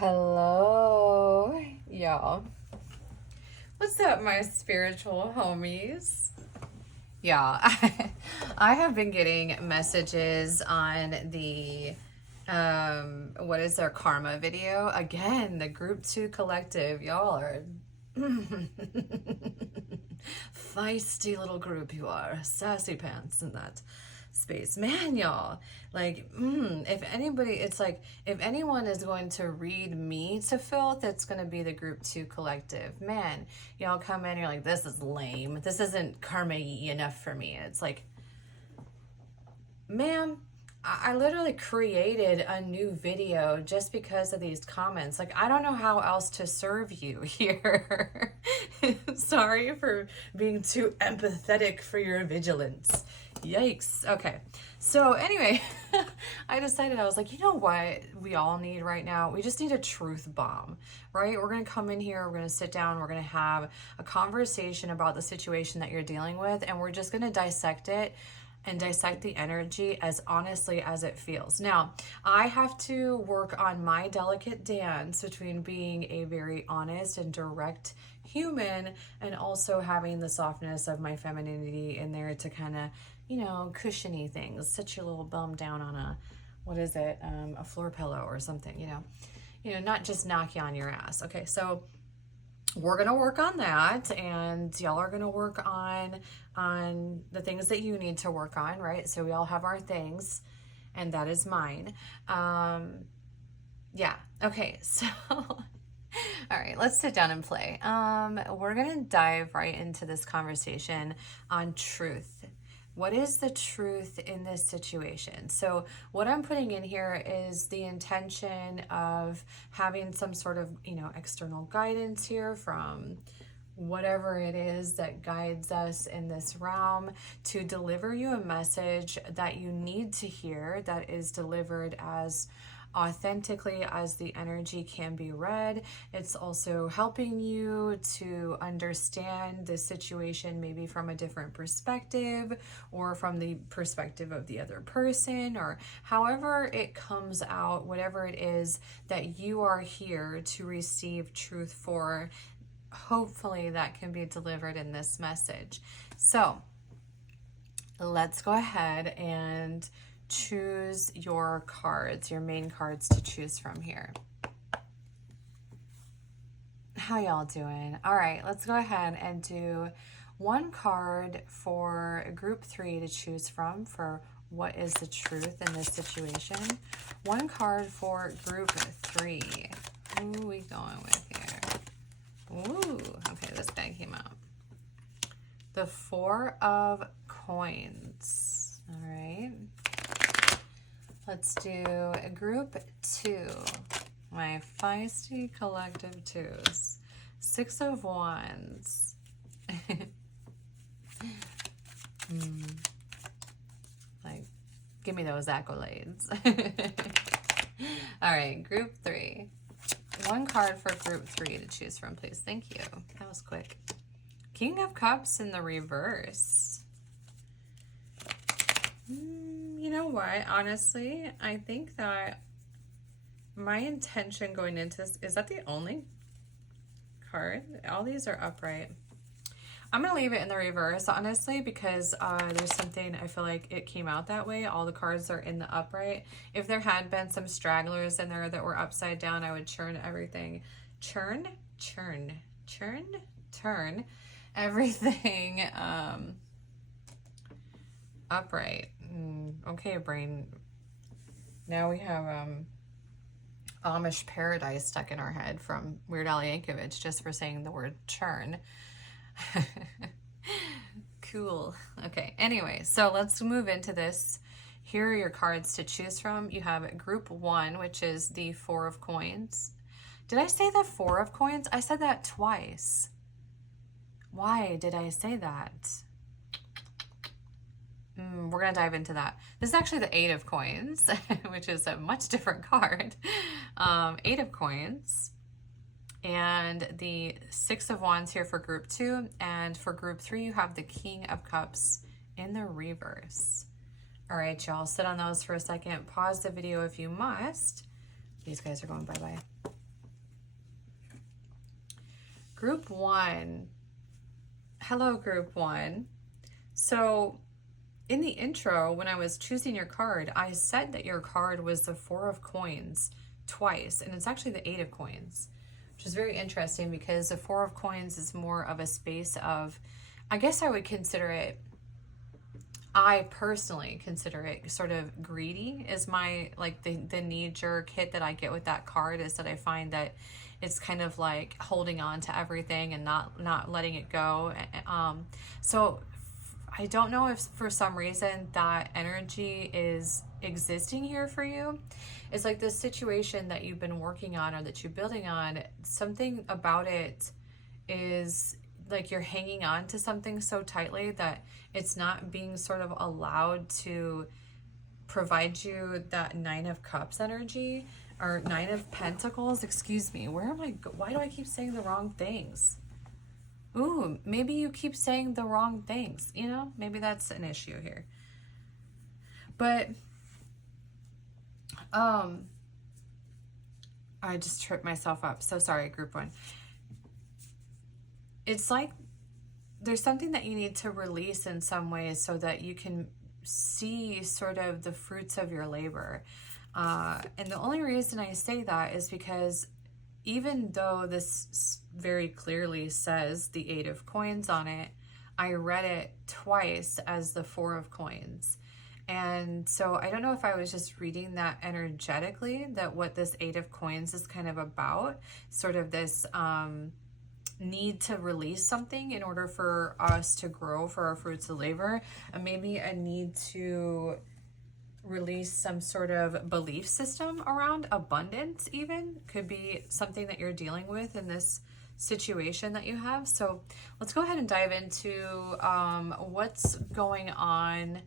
Hello, y'all. What's up, my spiritual homies? Y'all, I have been getting messages on the, what is their karma video? Again, the group 2 collective. Y'all are feisty little group you are. Sassy pants in that space. Man, y'all, like, if anybody, it's like, if anyone is going to read me to filth, it's going to be the group 2 collective. Man, y'all come in, you're like, this is lame. This isn't karma-y enough for me. It's like, ma'am, I literally created a new video just because of these comments. Like, I don't know how else to serve you here. Sorry for being too empathetic for your vigilance. Yikes. Okay. So anyway, I decided, I was like, you know what we all need right now? We just need a truth bomb, right? We're going to come in here, we're going to sit down, we're going to have a conversation about the situation that you're dealing with, and we're just going to dissect it and dissect the energy as honestly as it feels. Now, I have to work on my delicate dance between being a very honest and direct human and also having the softness of my femininity in there to kind of, you know, cushiony things. Sit your little bum down on a, what is it, a floor pillow or something, you know, not just knock you on your ass. Okay, so we're going to work on that, and y'all are going to work on the things that you need to work on, right? So we all have our things, and that is mine. Yeah. Okay. So, all right, let's sit down and play. We're going to dive right into this conversation on truth. What is the truth in this situation? So what I'm putting in here is the intention of having some sort of, you know, external guidance here from whatever it is that guides us in this realm to deliver you a message that you need to hear, that is delivered as authentically as the energy can be read. It's also helping you to understand the situation maybe from a different perspective or from the perspective of the other person, or however it comes out, whatever it is that you are here to receive truth for. Hopefully that can be delivered in this message. So let's go ahead and choose your cards, your main cards to choose from here. How y'all doing? All right, let's go ahead and do one card for group 3 to choose from for what is the truth in this situation. One card for group 3. Who are we going with here? Ooh, okay, this guy came out. The 4 of Coins. All right. Let's do a group 2. My feisty collective 2s. 6 of Wands. Like, give me those accolades. All right, group 3. One card for group 3 to choose from, please. Thank you. That was quick. King of Cups in the reverse. You know what? Honestly, I think that my intention going into this, is that the only card? All these are upright. I'm going to leave it in the reverse, honestly, because there's something, I feel like it came out that way. All the cards are in the upright. If there had been some stragglers in there that were upside down, I would churn everything. Turn everything upright. Okay, brain. Now we have Amish paradise stuck in our head from Weird Al Yankovic just for saying the word churn. Cool. Okay, anyway, so let's move into this. Here are your cards to choose from. You have group 1, which is the 4 of Coins. Did I say the 4 of Coins? I said that twice. Why did I say that? We're going to dive into that. This is actually the 8 of Coins, which is a much different card. 8 of Coins. And the 6 of Wands here for group 2. And for group 3, you have the King of Cups in the reverse. All right, y'all, sit on those for a second. Pause the video if you must. These guys are going bye-bye. Group one. Hello, group one. So in the intro, when I was choosing your card, I said that your card was the Four of Coins twice, and it's actually the Eight of Coins, which is very interesting because the Four of Coins is more of a space of, I guess I would consider it, I personally consider it sort of greedy is my, like the knee-jerk hit that I get with that card is that I find that it's kind of like holding on to everything and not letting it go. So I don't know if for some reason that energy is existing here for you. It's like this situation that you've been working on or that you're building on, something about it is like you're hanging on to something so tightly that it's not being sort of allowed to provide you that Nine of Cups energy or Nine of Pentacles. Excuse me, where am I? Why do I keep saying the wrong things? Ooh, maybe you keep saying the wrong things, you know? Maybe that's an issue here. But, I just tripped myself up. So sorry, group one. It's like there's something that you need to release in some ways so that you can see sort of the fruits of your labor. And the only reason I say that is because even though this very clearly says the Eight of Coins on it, I read it twice as the Four of Coins. And so I don't know if I was just reading that energetically, that what this Eight of Coins is kind of about, sort of this need to release something in order for us to grow for our fruits of labor, and maybe a need to release some sort of belief system around abundance. Even could be something that you're dealing with in this situation that you have. So let's go ahead and dive into what's going on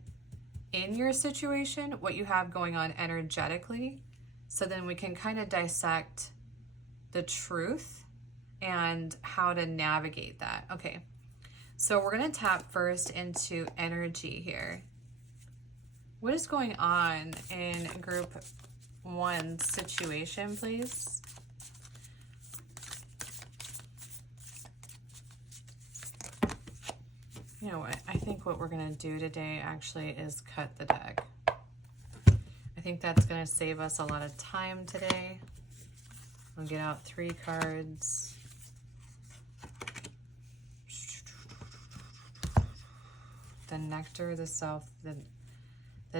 in your situation, what you have going on energetically, so then we can kind of dissect the truth and how to navigate that. Okay, so we're going to tap first into energy here. What is going on in group one situation, please? You know what? I think what we're going to do today actually is cut the deck. I think that's going to save us a lot of time today. We'll get out 3 cards. The nectar, the self, the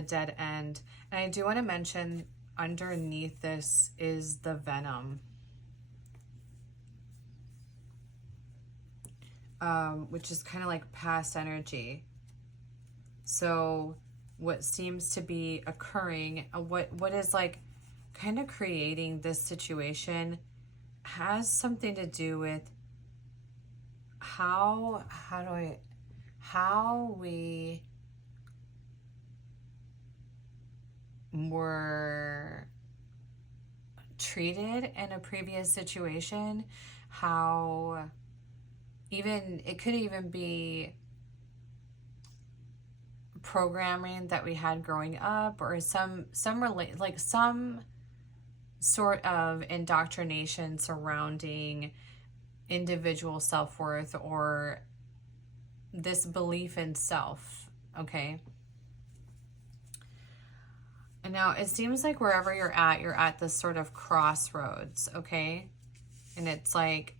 dead end. And I do want to mention underneath this is the venom, which is kind of like past energy. So what seems to be occurring, what is like kind of creating this situation has something to do with how we were treated in a previous situation, how even it could even be programming that we had growing up, or some sort of indoctrination surrounding individual self-worth or this belief in self. Okay, and now it seems like wherever you're at this sort of crossroads. Okay, and it's like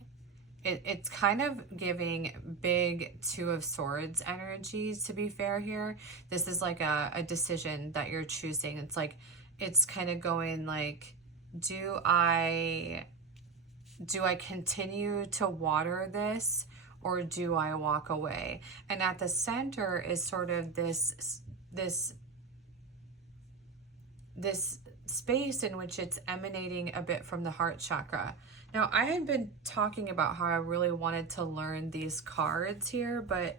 it's kind of giving big Two of Swords energy, to be fair here. This is like a decision that you're choosing. It's like it's kind of going like, do I continue to water this, or do I walk away? And at the center is sort of this space in which it's emanating a bit from the heart chakra. Now, I had been talking about how I really wanted to learn these cards here, but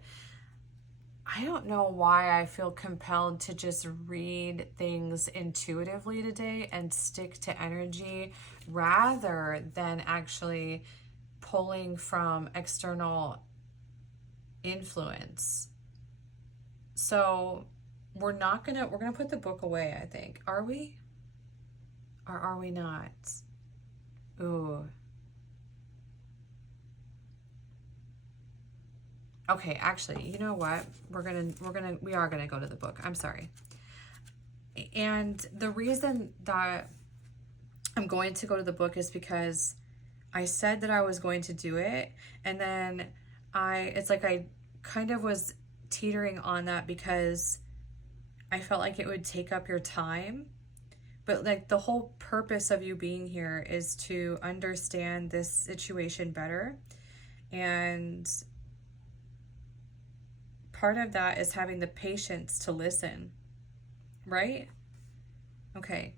I don't know why I feel compelled to just read things intuitively today and stick to energy rather than actually pulling from external influence. So we're gonna put the book away, I think. Are we? Or are we not? Ooh. Okay, actually, you know what? We are gonna go to the book. I'm sorry. And the reason that I'm going to go to the book is because I said that I was going to do it, and then it's like I kind of was teetering on that because I felt like it would take up your time. But like the whole purpose of you being here is to understand this situation better. And part of that is having the patience to listen, right? Okay.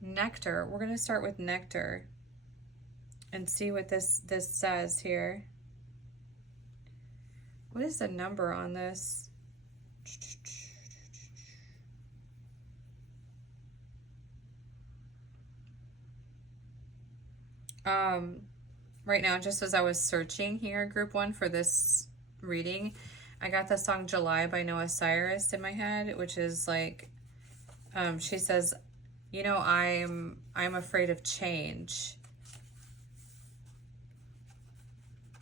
Nectar. We're going to start with nectar and see what this says here. What is the number on this? Right now, just as I was searching here, group 1 for this reading, I got the song July by Noah Cyrus in my head, which is like, she says, you know, I'm afraid of change.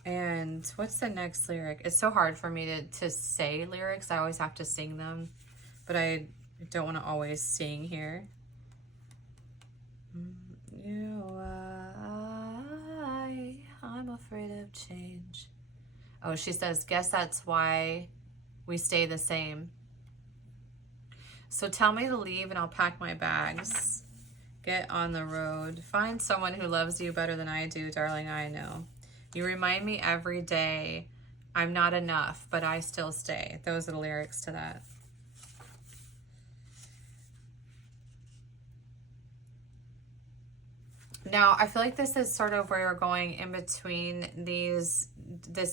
And what's the next lyric? It's so hard for me to say lyrics. I always have to sing them, but I don't want to always sing here. You know, I'm afraid of change. Oh, she says, guess that's why we stay the same. So tell me to leave and I'll pack my bags. Get on the road. Find someone who loves you better than I do, darling, I know. You remind me every day I'm not enough, but I still stay. Those are the lyrics to that. Now, I feel like this is sort of where we're going in between this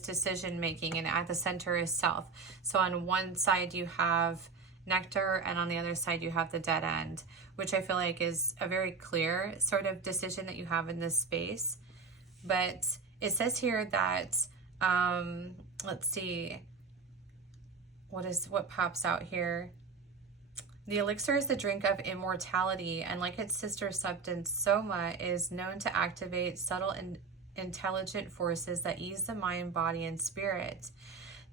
decision making, and at the center is self. So on one side you have nectar, and on the other side you have the dead end, which I feel like is a very clear sort of decision that you have in this space. But it says here that, let's see, what pops out here? The elixir is the drink of immortality, and like its sister substance, soma is known to activate subtle and intelligent forces that ease the mind, body, and spirit.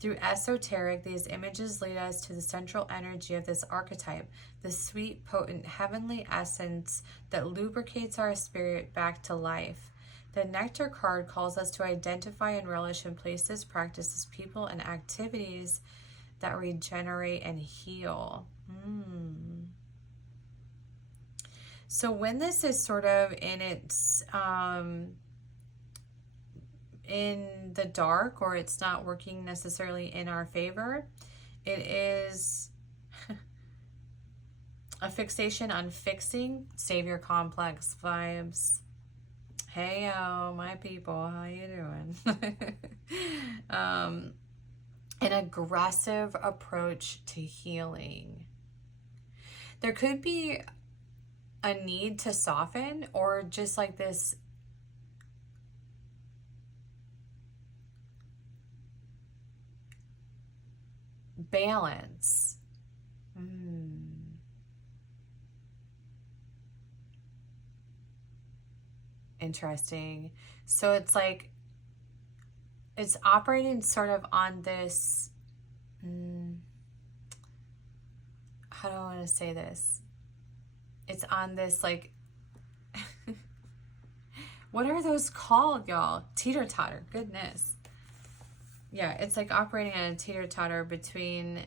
Through esoteric, these images lead us to the central energy of this archetype, the sweet, potent, heavenly essence that lubricates our spirit back to life. The nectar card calls us to identify and relish in places, practices, people, and activities that regenerate and heal. So when this is sort of in its in the dark, or it's not working necessarily in our favor, it is a fixation on fixing, savior complex vibes. Hey yo, my people, how you doing? An aggressive approach to healing. There could be a need to soften, or just like this balance. Interesting. So it's like it's operating sort of on this, how do I want to say this? It's on this like, what are those called, y'all? Teeter-totter, goodness. Yeah, it's like operating on a teeter-totter between,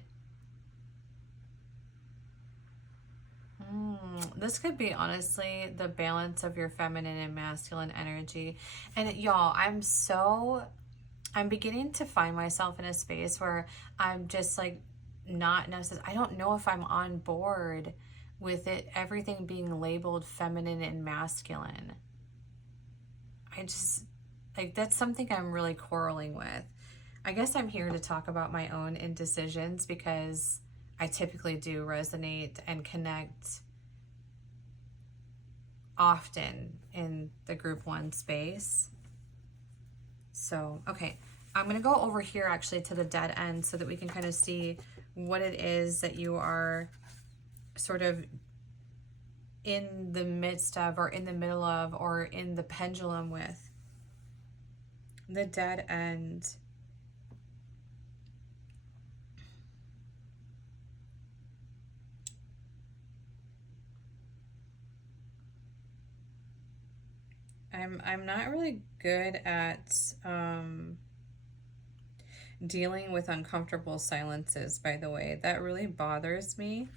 this could be honestly the balance of your feminine and masculine energy. And y'all, I'm beginning to find myself in a space where I'm just like not necessarily, I don't know if I'm on board with it, everything being labeled feminine and masculine. I just, like, that's something I'm really quarreling with. I guess I'm here to talk about my own indecisions because I typically do resonate and connect often in the group 1 space. So, okay, I'm going to go over here actually to the dead end so that we can kind of see what it is that you are sort of in the midst of, or in the middle of, or in the pendulum with. The dead end. I'm not really good at dealing with uncomfortable silences, by the way. That really bothers me.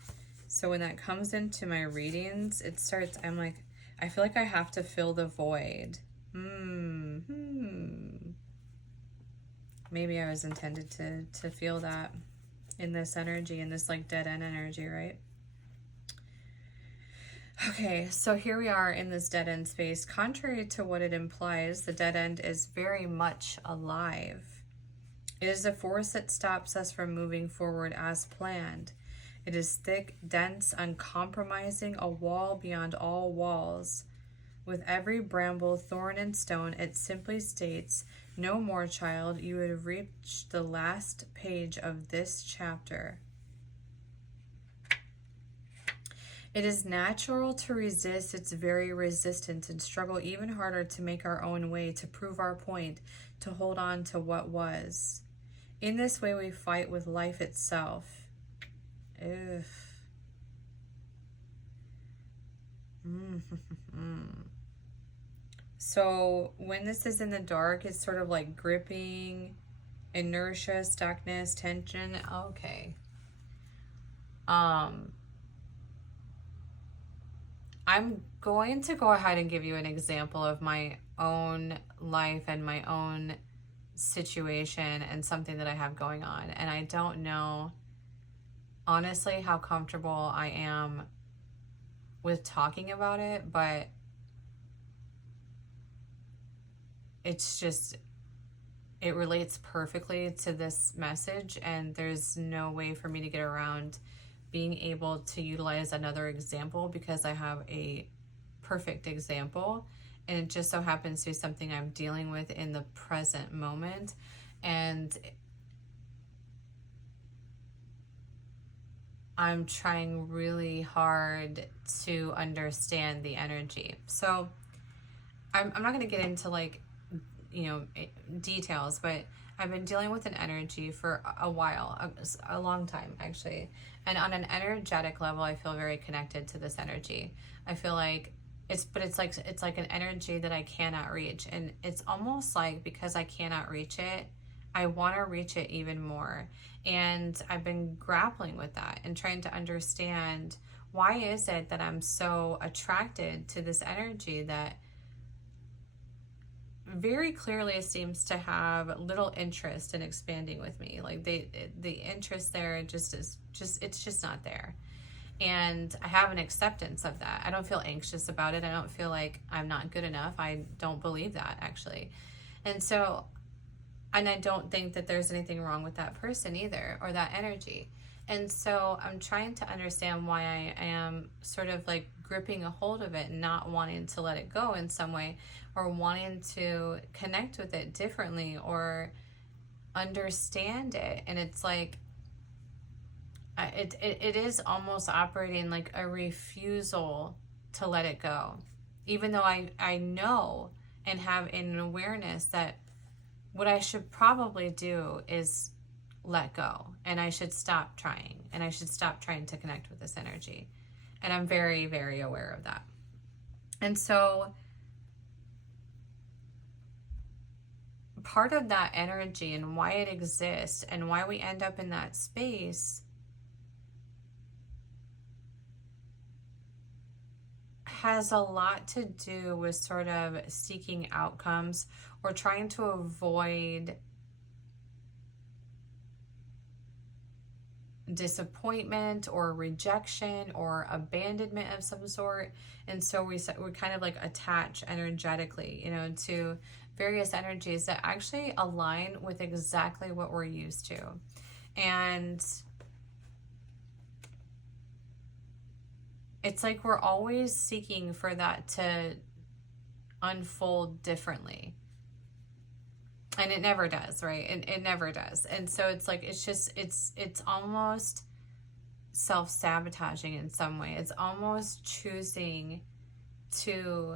So when that comes into my readings, it starts, I'm like, I feel like I have to fill the void. Maybe I was intended to feel that in this energy, in this like dead end energy, right? Okay, so here we are in this dead end space. Contrary to what it implies, the dead end is very much alive. It is a force that stops us from moving forward as planned. It is thick, dense, uncompromising, a wall beyond all walls. With every bramble, thorn, and stone, it simply states, "No more, child, you have reached the last page of this chapter." It is natural to resist its very resistance and struggle even harder to make our own way, to prove our point, to hold on to what was. In this way, we fight with life itself. Ugh. So when this is in the dark, it's sort of like gripping, inertia, stuckness, tension. Okay. I'm going to go ahead and give you an example of my own life and my own situation and something that I have going on. And I don't know, honestly, how comfortable I am with talking about it, but it's just, it relates perfectly to this message, and there's no way for me to get around being able to utilize another example because I have a perfect example, and it just so happens to be something I'm dealing with in the present moment. And I'm trying really hard to understand the energy. So I'm not going to get into like, details, but I've been dealing with an energy for a while, a long time actually. And on an energetic level, I feel very connected to this energy. I feel like it's like an energy that I cannot reach. And it's almost like because I cannot reach it, I want to reach it even more. And I've been grappling with that and trying to understand, why is it that I'm so attracted to this energy that very clearly seems to have little interest in expanding with me. Like the interest there it's just not there. And I have an acceptance of that. I don't feel anxious about it. I don't feel like I'm not good enough. I don't believe that, actually. And so, and I don't think that there's anything wrong with that person either, or that energy. And so I'm trying to understand why I am sort of like gripping a hold of it and not wanting to let it go in some way, or wanting to connect with it differently or understand it. And it's like, it is almost operating like a refusal to let it go. Even though I know and have an awareness that what I should probably do is let go, and I should stop trying, and I should stop trying to connect with this energy. And I'm very, very aware of that. And so part of that energy and why it exists and why we end up in that space has a lot to do with sort of seeking outcomes or trying to avoid disappointment or rejection or abandonment of some sort. And so we kind of like attach energetically, to various energies that actually align with exactly what we're used to. And it's like we're always seeking for that to unfold differently. And it never does, right? It never does. And so it's like, it's almost self-sabotaging in some way. It's almost choosing to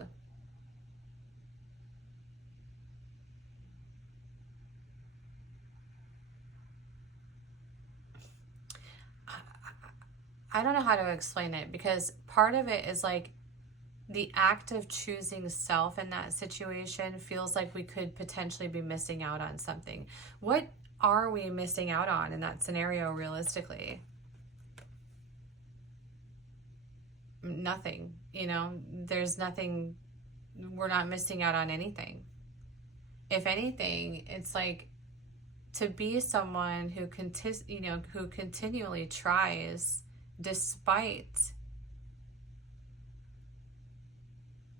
I don't know how to explain it, because part of it is like the act of choosing self in that situation feels like we could potentially be missing out on something. What are we missing out on in that scenario realistically? Nothing, you know, there's nothing, we're not missing out on anything. If anything, it's like to be someone who who continually tries despite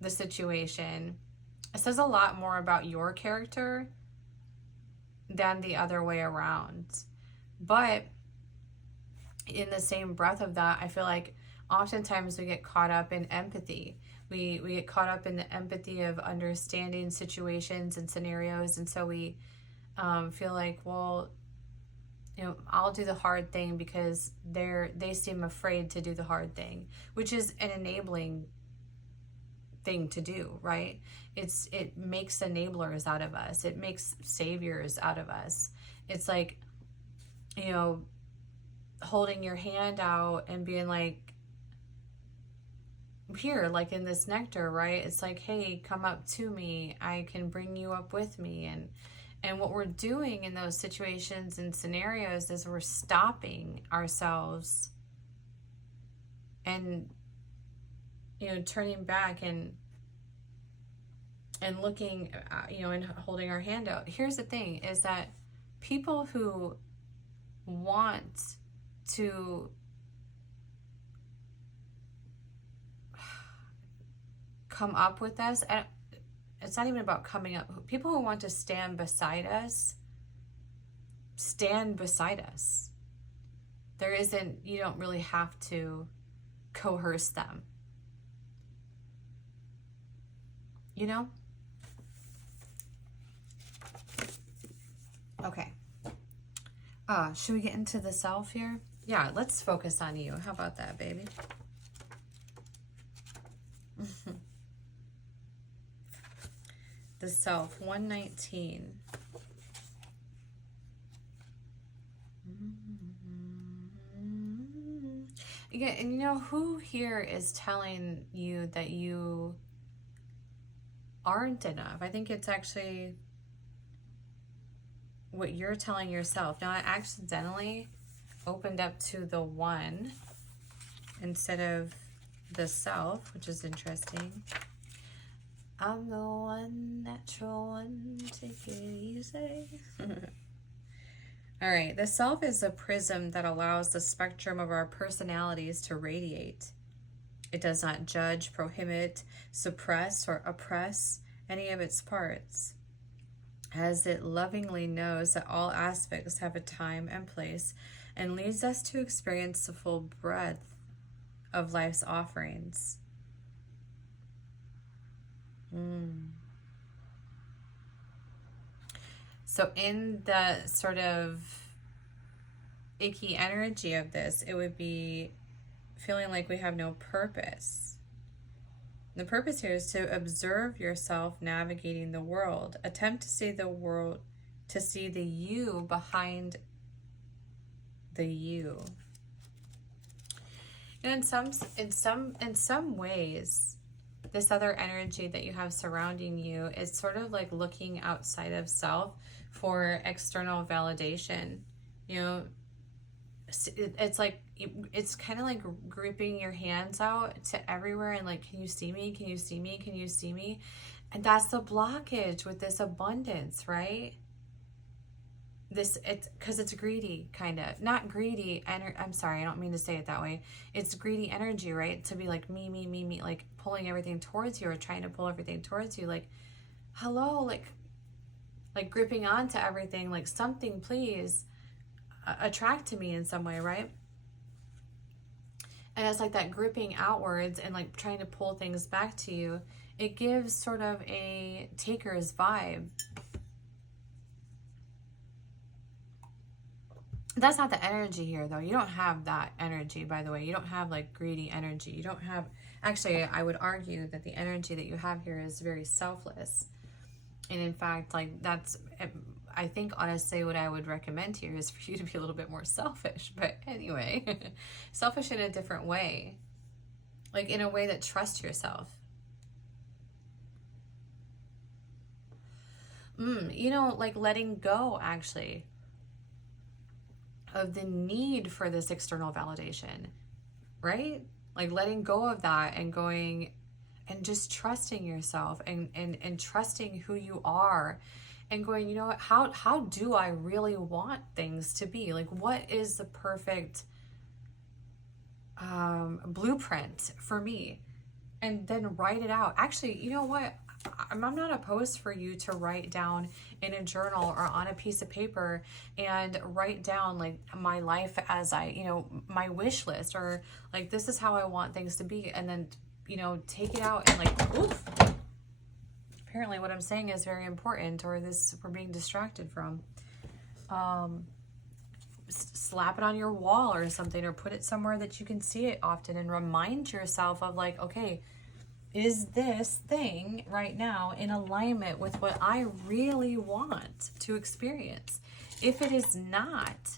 the situation. It says a lot more about your character than the other way around. But in the same breath of that, I feel like oftentimes we get caught up in empathy. We get caught up in the empathy of understanding situations and scenarios, and so we feel like, well, you know, I'll do the hard thing because they seem afraid to do the hard thing, which is an enabling thing to do, right? It makes enablers out of us. It makes saviors out of us. It's like, you know, holding your hand out and being like, here, like in this nectar, right? It's like, hey, come up to me. I can bring you up with me. And what we're doing in those situations and scenarios is we're stopping ourselves and, you know, turning back and looking, you know, and holding our hand out. Here's the thing, is that people who want to come up with us, and it's not even about coming up, people who want to stand beside us, stand beside us. There isn't, you don't really have to coerce them, you know? Okay. Should we get into the self here? Yeah, let's focus on you. How about that, baby? The self, 119. Yeah, and you know, who here is telling you that you aren't enough? I think it's actually what you're telling yourself. Now, I accidentally opened up to the one instead of the self, which is interesting. I'm the one, natural one, take it easy. All right, the self is a prism that allows the spectrum of our personalities to radiate. It does not judge, prohibit, suppress, or oppress any of its parts, as it lovingly knows that all aspects have a time and place and leads us to experience the full breadth of life's offerings. So in the sort of icky energy of this, it would be feeling like we have no purpose. The purpose here is to observe yourself navigating the world. Attempt to see the world, to see the you behind the you. And in some ways, this other energy that you have surrounding you is sort of like looking outside of self for external validation. You know, it's like, it's kind of like gripping your hands out to everywhere and like, can you see me? Can you see me? Can you see me? And that's the blockage with this abundance, right? It's because it's greedy, kind of. Not greedy, I'm sorry, I don't mean to say it that way. It's greedy energy, right? To be like me, like pulling everything towards you or trying to pull everything towards you. Like, hello, like gripping onto everything, like something, please attract to me in some way, right? And it's like that gripping outwards and like trying to pull things back to you. It gives sort of a taker's vibe. That's not the energy here, though. You don't have that energy, by the way. You don't have like greedy energy. You don't have, actually, I would argue that the energy that you have here is very selfless. And in fact, like that's, I think honestly what I would recommend here is for you to be a little bit more selfish. But anyway, selfish in a different way. Like in a way that trusts yourself. You know, like letting go actually of the need for this external validation, right? Like letting go of that and going and just trusting yourself and trusting who you are and going, you know what, how do I really want things to be? Like, what is the perfect blueprint for me? And then write it out. Actually, you know what? I'm not opposed for you to write down in a journal or on a piece of paper and write down like my life as I, you know, my wish list, or like this is how I want things to be, and then, you know, take it out and like, oof. Apparently what I'm saying is very important, or this we're being distracted from. Slap it on your wall or something, or put it somewhere that you can see it often, and remind yourself of like, okay, is this thing right now in alignment with what I really want to experience? If it is not,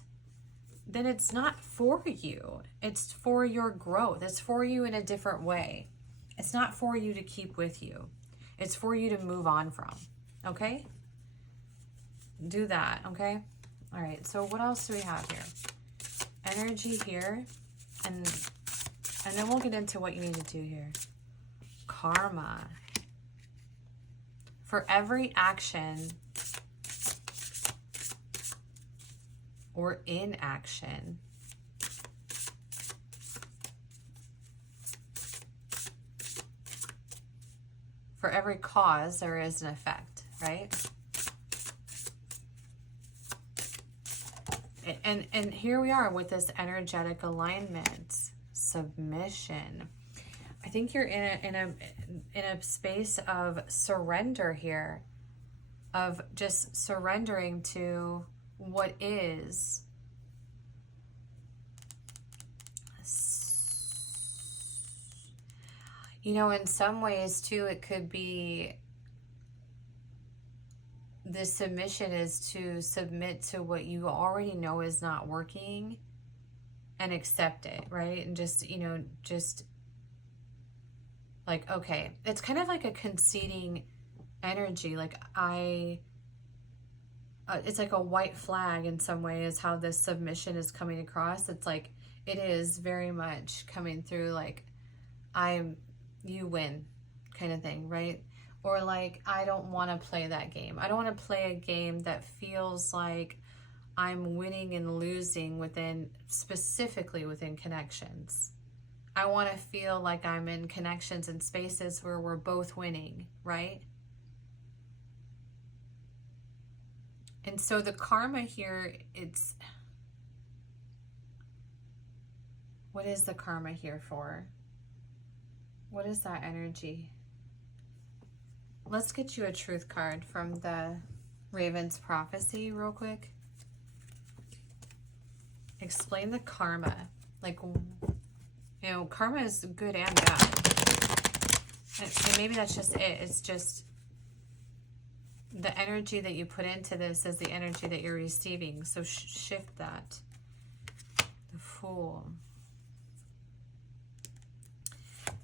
then it's not for you. It's for your growth. It's for you in a different way. It's not for you to keep with you. It's for you to move on from. Okay? Do that, okay? All right, so what else do we have here? Energy here, and then we'll get into what you need to do here. Karma. For every action or inaction, for every cause, there is an effect, right? And here we are with this energetic alignment, submission. I think you're in a space of surrender here, of just surrendering to what is. You know, in some ways too, it could be the submission is to submit to what you already know is not working and accept it, right? And just, you know, just like, okay, it's kind of like a conceding energy. Like it's like a white flag in some way is how this submission is coming across. It's like, it is very much coming through like, you win kind of thing, right? Or like, I don't want to play that game. I don't want to play a game that feels like I'm winning and losing specifically within connections. I want to feel like I'm in connections and spaces where we're both winning, right? And so the karma here, what is the karma here for? What is that energy? Let's get you a truth card from the Raven's Prophecy real quick. Explain the karma. Like, you know, karma is good and bad. And maybe that's just it. It's just the energy that you put into this is the energy that you're receiving. So shift that. The Fool.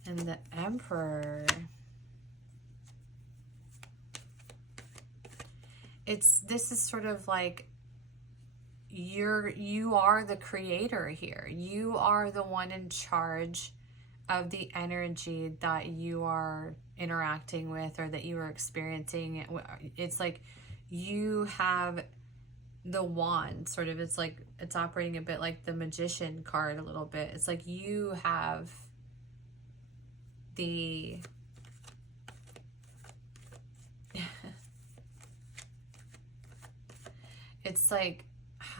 And the Emperor. This is sort of like you are the creator here. You are the one in charge of the energy that you are interacting with or that you are experiencing. It's like you have the wand, sort of. It's like it's operating a bit like the Magician card a little bit. It's like you have the it's like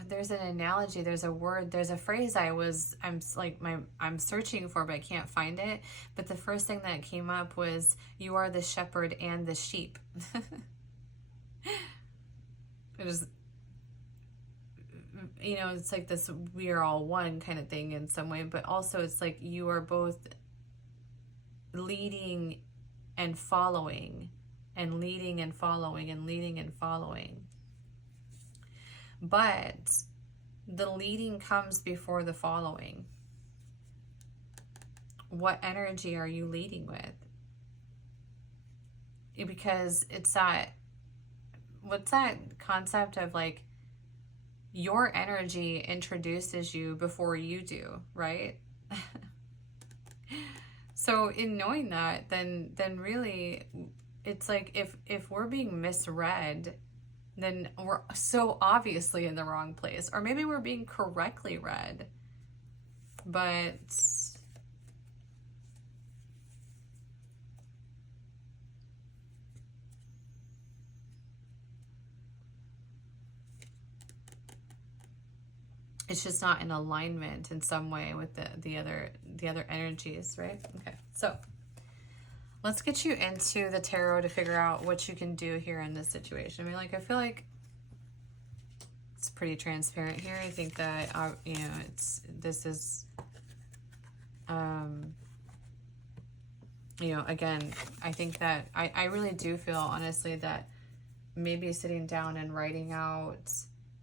there's an analogy, there's a word, there's a phrase I'm searching for, but I can't find it. But the first thing that came up was, you are the shepherd and the sheep. It was, you know, it's like this we are all one kind of thing in some way, but also it's like you are both leading and following, and leading and following, and leading and following. But the leading comes before the following. What energy are you leading with? Because it's that what's that concept of like your energy introduces you before you do, right? So in knowing that, then really it's like if we're being misread, then we're so obviously in the wrong place. Or maybe we're being correctly read, but it's just not in alignment in some way with the other energies, right? Okay, so let's get you into the tarot to figure out what you can do here in this situation. I mean, like, I feel like it's pretty transparent here. I think that you know, this is you know, again, I think that I really do feel honestly that maybe sitting down and writing out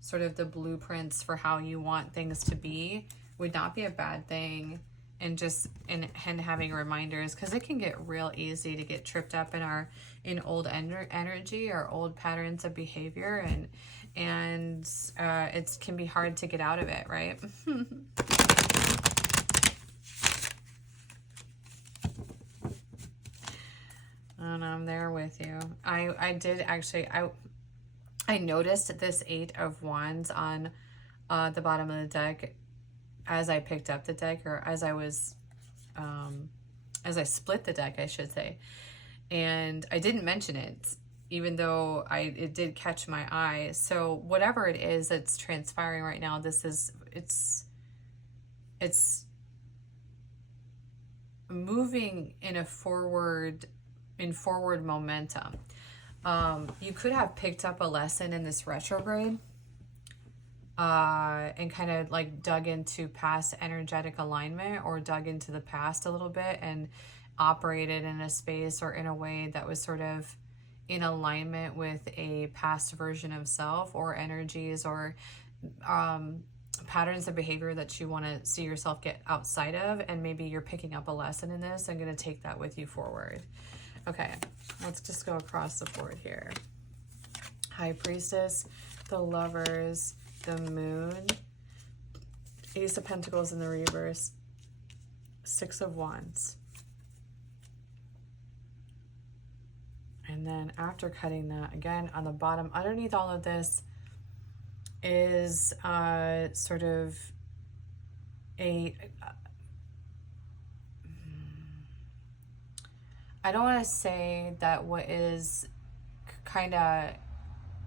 sort of the blueprints for how you want things to be would not be a bad thing. And just and having reminders, because it can get real easy to get tripped up in old energy or old patterns of behavior, and it can be hard to get out of it, right? And I'm there with you. I did actually, I noticed this 8 of Wands on the bottom of the deck as I picked up the deck, or as I split the deck, I should say. And I didn't mention it, even though it did catch my eye. So whatever it is that's transpiring right now, it's moving in forward momentum. You could have picked up a lesson in this retrograde, and kind of like dug into past energetic alignment, or dug into the past a little bit and operated in a space or in a way that was sort of in alignment with a past version of self, or energies, or patterns of behavior that you want to see yourself get outside of. And maybe you're picking up a lesson in this. I'm going to take that with you forward. Okay, let's just go across the board here. High Priestess, the Lovers, the Moon, Ace of Pentacles in the reverse, 6 of Wands. And then after cutting that, again, on the bottom, underneath all of this is sort of I don't want to say that what is kind of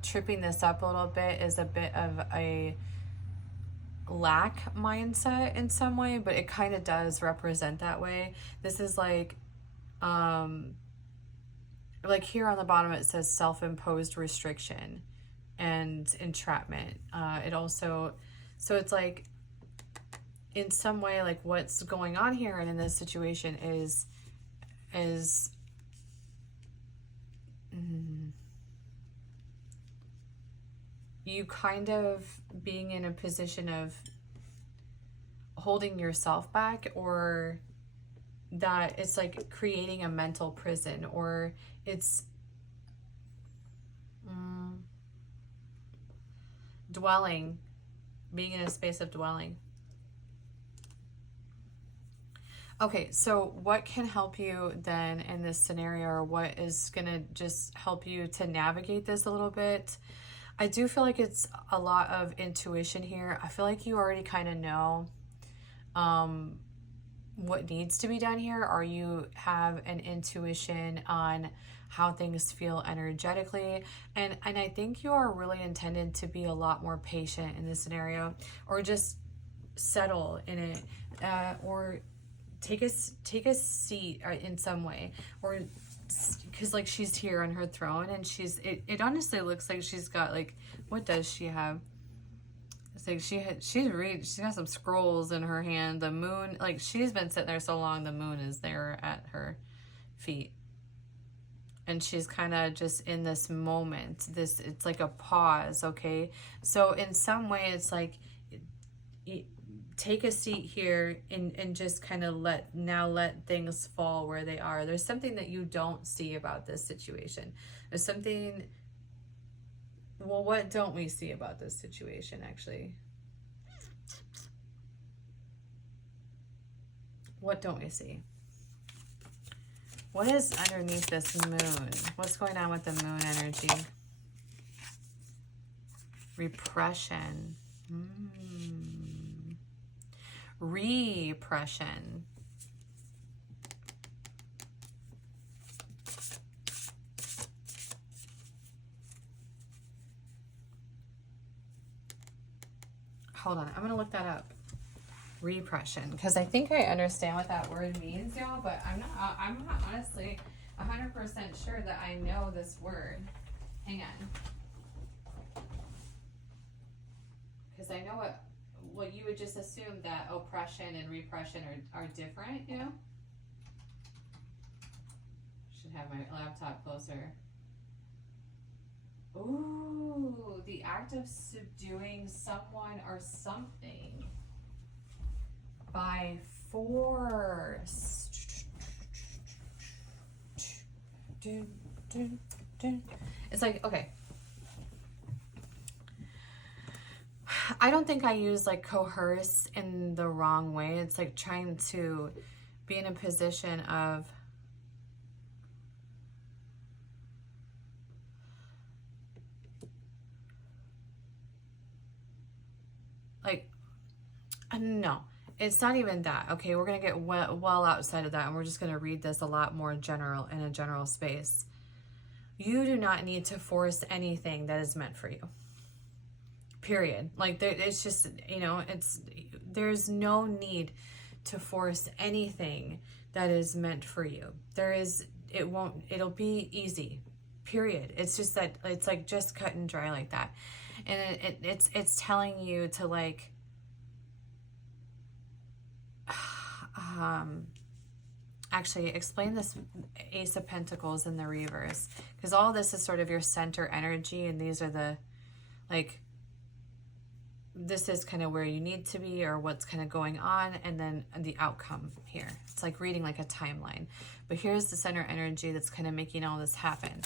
tripping this up a little bit is a bit of a lack mindset in some way, but it kind of does represent that way. This is like here on the bottom it says self-imposed restriction and entrapment. It also, so it's like in some way, like what's going on here and in this situation is you kind of being in a position of holding yourself back, or that it's like creating a mental prison, or it's dwelling, being in a space of dwelling. Okay, so what can help you then in this scenario, or what is going to just help you to navigate this a little bit? I do feel like it's a lot of intuition here. I feel like you already kind of know what needs to be done here, or you have an intuition on how things feel energetically. And I think you are really intended to be a lot more patient in this scenario, or just settle in it, or take a seat in some way, or because like she's here on her throne, and it honestly looks like she's got like, what does she have? It's like she's got some scrolls in her hand. The moon, like she's been sitting there so long, the moon is there at her feet, and she's kind of just in this moment. It's like a pause. Okay, so in some way it's like, take a seat here and just kind of let things fall where they are. There's something that you don't see about this situation. There's something Well, what don't we see about this situation, actually? What don't we see? What is underneath this moon? What's going on with the moon energy? Repression. Repression. Hold on, I'm gonna look that up. Repression, because I think I understand what that word means, y'all, but I'm not honestly 100% sure that I know this word. Hang on. Because I know what you would just assume that oppression and repression are different, you know? Should have my laptop closer. Ooh, the act of subduing someone or something by force. It's like, okay. I don't think I use like coerce in the wrong way. It's like trying to be in a position of like, no, it's not even that. Okay, we're going to get well outside of that, and we're just going to read this a lot more general, in a general space. You do not need to force anything that is meant for you. Period. Like, it's just, you know, there's no need to force anything that is meant for you. It'll be easy. Period. It's just that, it's like just cut and dry like that. And it's telling you to like, actually explain this Ace of Pentacles in the reverse, because all this is sort of your center energy, and these are the, like, this is kind of where you need to be, or what's kind of going on, and then the outcome here. It's like reading like a timeline. But here's the center energy that's kind of making all this happen.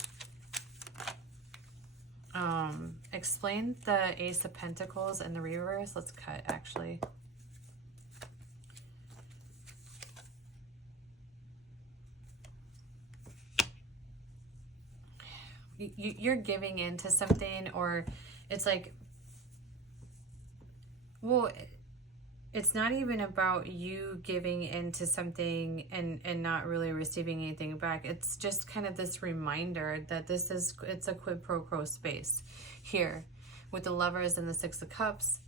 Explain the Ace of Pentacles in the reverse. Let's cut, actually. You're giving in to something, or it's like, well, it's not even about you giving into something and not really receiving anything back. It's just kind of this reminder that it's a quid pro quo space here with the Lovers and the Six of Cups.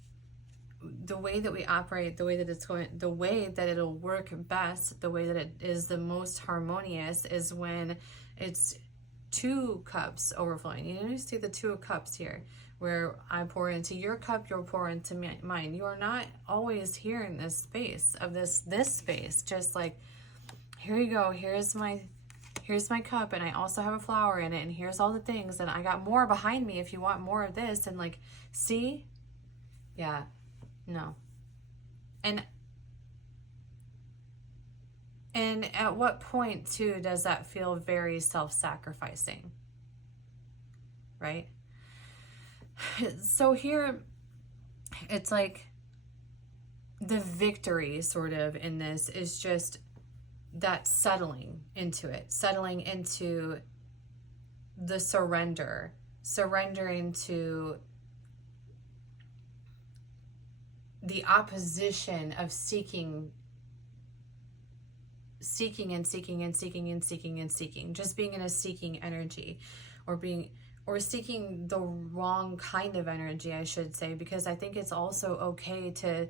The way that we operate, the way that it's going, the way that it'll work best, the way that it is the most harmonious is when it's two cups overflowing. You see the Two of Cups here, where I pour into your cup, you'll pour into mine. You are not always here in this space of this space, just like, here you go, here's my cup, and I also have a flower in it, and here's all the things, and I got more behind me if you want more of this, and like, see? Yeah, no. And at what point, too, does that feel very self-sacrificing? Right? So here, it's like the victory sort of in this is just that settling into it, settling into the surrendering to the opposition of seeking and seeking and seeking and seeking and seeking, just being in a seeking energy, or seeking the wrong kind of energy, I should say, because I think it's also okay to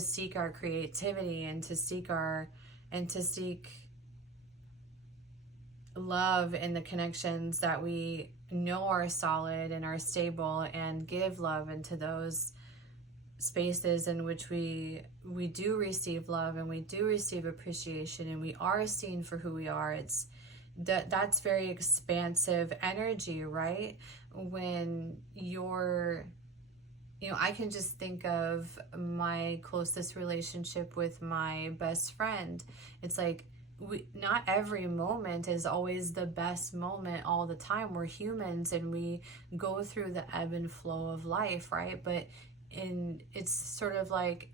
seek our creativity and to seek love in the connections that we know are solid and are stable, and give love into those spaces in which we do receive love and we do receive appreciation and we are seen for who we are. It's that's very expansive energy, right? When I can just think of my closest relationship with my best friend. It's like not every moment is always the best moment all the time. We're humans and we go through the ebb and flow of life, right? But it's sort of like,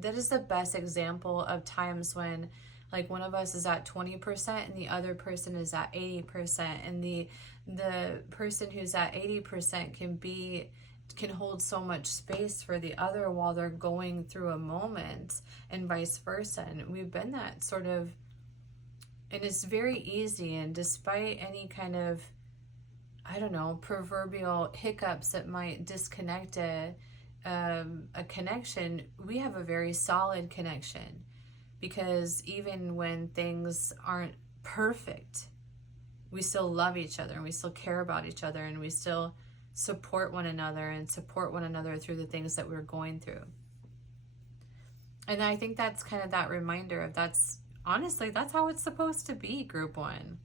that is the best example of times when like one of us is at 20% and the other person is at 80%, and the person who's at 80% can hold so much space for the other while they're going through a moment, and vice versa. And we've been that sort of, and it's very easy, and despite any kind of, I don't know, proverbial hiccups that might disconnect a connection, we have a very solid connection, because even when things aren't perfect, we still love each other and we still care about each other, and we still support one another and support one another through the things that we're going through. And I think that's kind of that reminder of, honestly, that's how it's supposed to be, group one.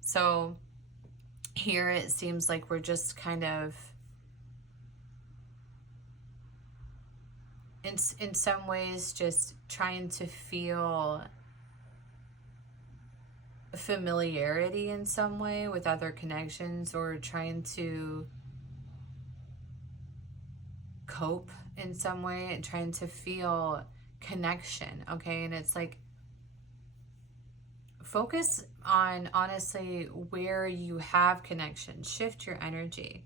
So here it seems like we're just kind of, in some ways, just trying to feel familiarity in some way with other connections, or trying to cope in some way and trying to feel connection. Okay. And it's like, focus on, honestly, where you have connection. Shift your energy.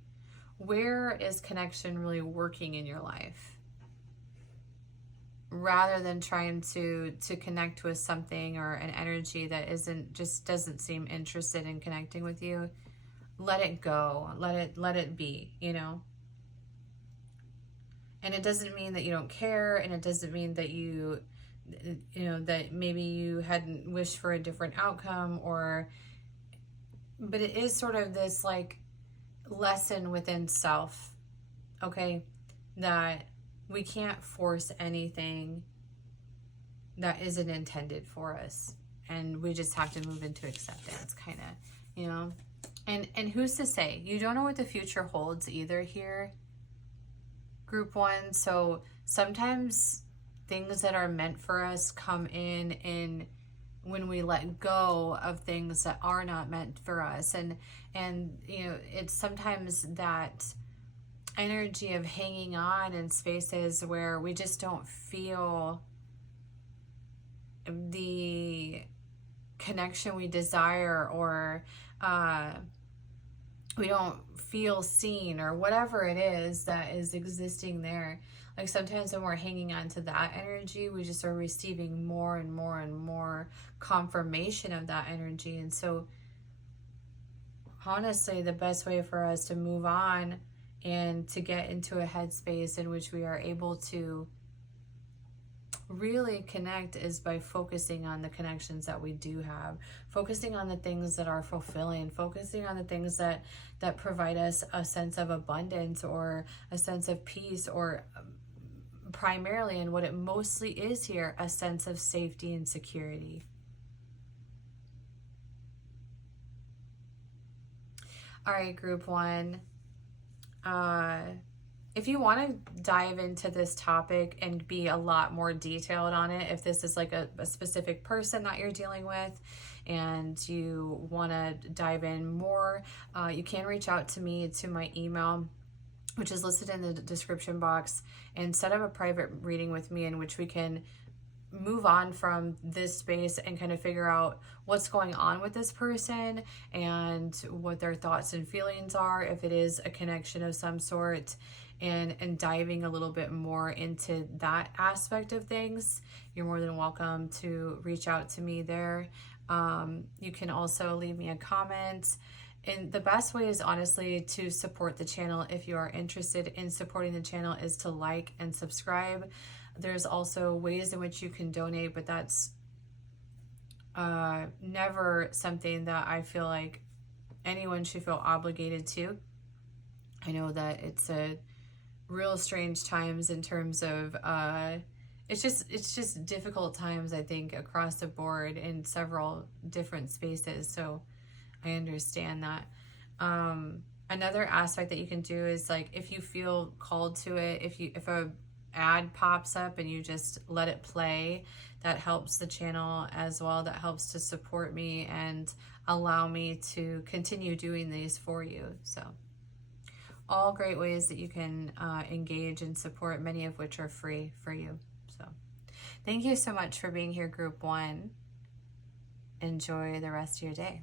Where is connection really working in your life? Rather than trying to connect with something or an energy that doesn't seem interested in connecting with you, let it go. Let it be, you know? And it doesn't mean that you don't care, and it doesn't mean that you know, that maybe you hadn't wished for a different outcome, but it is sort of this like lesson within self, okay? That we can't force anything that isn't intended for us, and we just have to move into acceptance, kind of, you know? And who's to say? You don't know what the future holds either here, group one. So sometimes things that are meant for us come in when we let go of things that are not meant for us. And you know, it's sometimes that energy of hanging on in spaces where we just don't feel the connection we desire, or we don't feel seen, or whatever it is that is existing there. Like sometimes when we're hanging on to that energy, we just are receiving more and more and more confirmation of that energy. And so honestly, the best way for us to move on and to get into a headspace in which we are able to really connect is by focusing on the connections that we do have, focusing on the things that are fulfilling, focusing on the things that provide us a sense of abundance or a sense of peace, or primarily, and what it mostly is here, a sense of safety and security. All right, group one. If you want to dive into this topic and be a lot more detailed on it, if this is like a specific person that you're dealing with and you want to dive in more, you can reach out to me, to my email, which is listed in the description box, and set up a private reading with me in which we can move on from this space and kind of figure out what's going on with this person and what their thoughts and feelings are, if it is a connection of some sort, and diving a little bit more into that aspect of things. You're more than welcome to reach out to me there. You can also leave me a comment. And the best way is honestly to support the channel. If you are interested in supporting the channel, is to like and subscribe. There's also ways in which you can donate, but that's never something that I feel like anyone should feel obligated to. I know that it's a real strange times in terms of it's just difficult times, I think, across the board in several different spaces. So I understand that. Another aspect that you can do is, like, if you feel called to it, if a ad pops up and you just let it play, that helps the channel as well, that helps to support me and allow me to continue doing these for you. So all great ways that you can engage and support, many of which are free for you. So thank you so much for being here, Group 1. Enjoy the rest of your day.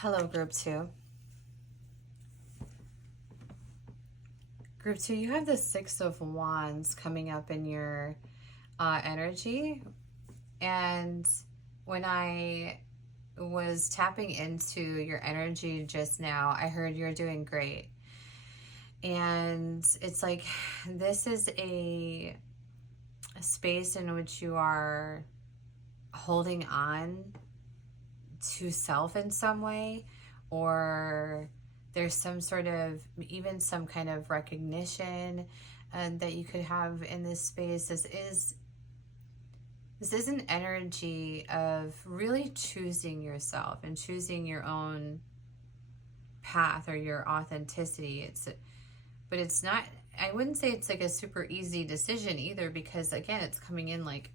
Hello, Group 2. Group 2, you have the Six of Wands coming up in your energy. And when I was tapping into your energy just now, I heard you're doing great. And it's like this is a space in which you are holding on to self in some way, or there's some sort of, even some kind of recognition that you could have in this space. This is an energy of really choosing yourself and choosing your own path or your authenticity. But it's not, I wouldn't say it's like a super easy decision either, because again, it's coming in like,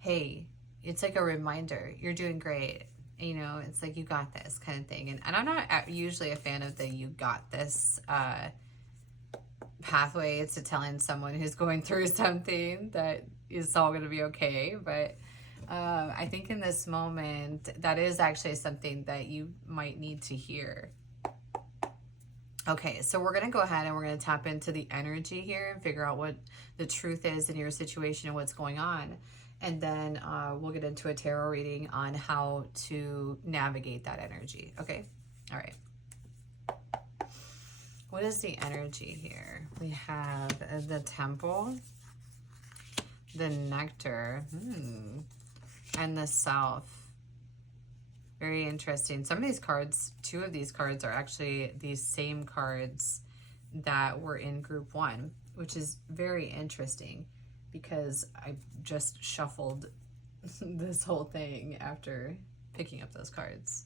hey, it's like a reminder, you're doing great. You know, it's like, you got this kind of thing. And I'm not usually a fan of the you got this pathway to telling someone who's going through something that it's all going to be okay. But I think in this moment, that is actually something that you might need to hear. Okay, so we're going to go ahead and we're going to tap into the energy here and figure out what the truth is in your situation and what's going on. And then we'll get into a tarot reading on how to navigate that energy. Okay? All right. What is the energy here? We have the Temple, the Nectar, and the Self. Very interesting. Some of these cards, 2 of these cards are actually these same cards that were in Group 1, which is very interesting, because I just shuffled this whole thing after picking up those cards.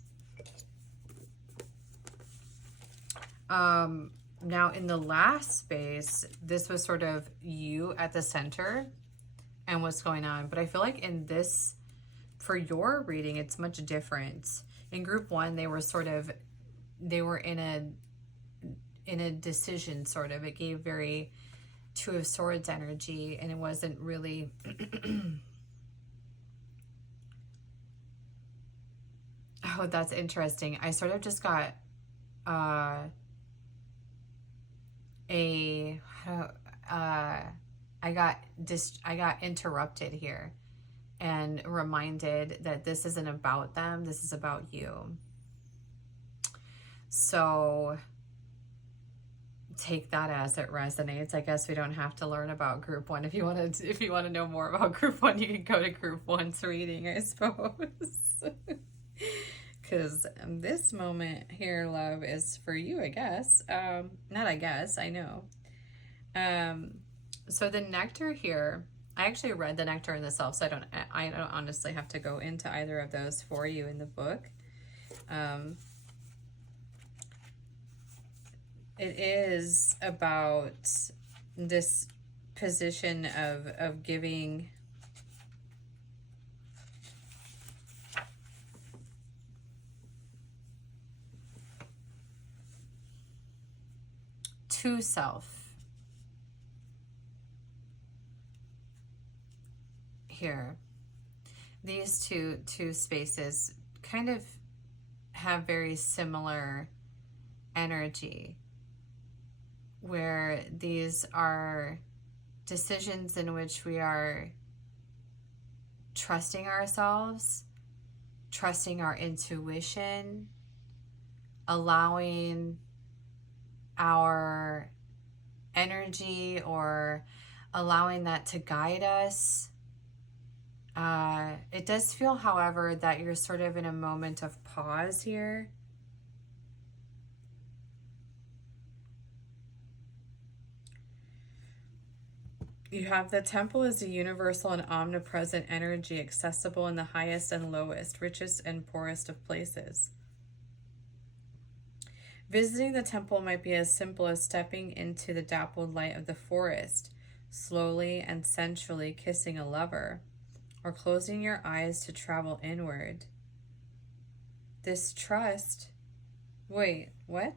Now in the last space, this was sort of you at the center and what's going on. But I feel like in this, for your reading, it's much different. In Group 1, they were in a decision, sort of. It gave very Two of Swords energy, and it wasn't really oh, that's interesting. I sort of just got I got interrupted here and reminded that this isn't about them, this is about you. So take that as it resonates. I guess we don't have to learn about Group 1. If you want to know more about Group 1, you can go to Group 1's reading, I suppose. Because this moment here, love, is for you, I guess. Not I guess, I know. So the Nectar here, I actually read the Nectar and the Self, so I don't honestly have to go into either of those for you in the book. It is about this position of giving to self here. These two spaces kind of have very similar energy, where these are decisions in which we are trusting ourselves, trusting our intuition, allowing our energy or allowing that to guide us. It does feel, however, that you're sort of in a moment of pause here. You have the temple as a universal and omnipresent energy, accessible in the highest and lowest, richest and poorest of places. Visiting the temple might be as simple as stepping into the dappled light of the forest, slowly and sensually kissing a lover, or closing your eyes to travel inward. This trust... Wait, what?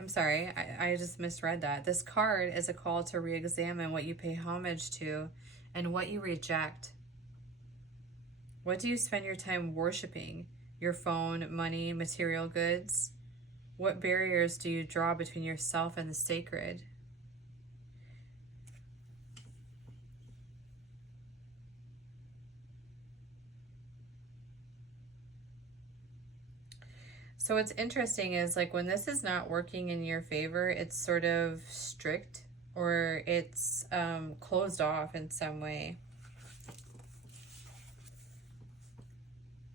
I'm sorry, I just misread that. This card is a call to re-examine what you pay homage to and what you reject. What do you spend your time worshiping? Your phone, money, material goods? What barriers do you draw between yourself and the sacred? So what's interesting is, like, when this is not working in your favor, it's sort of strict, or it's closed off in some way.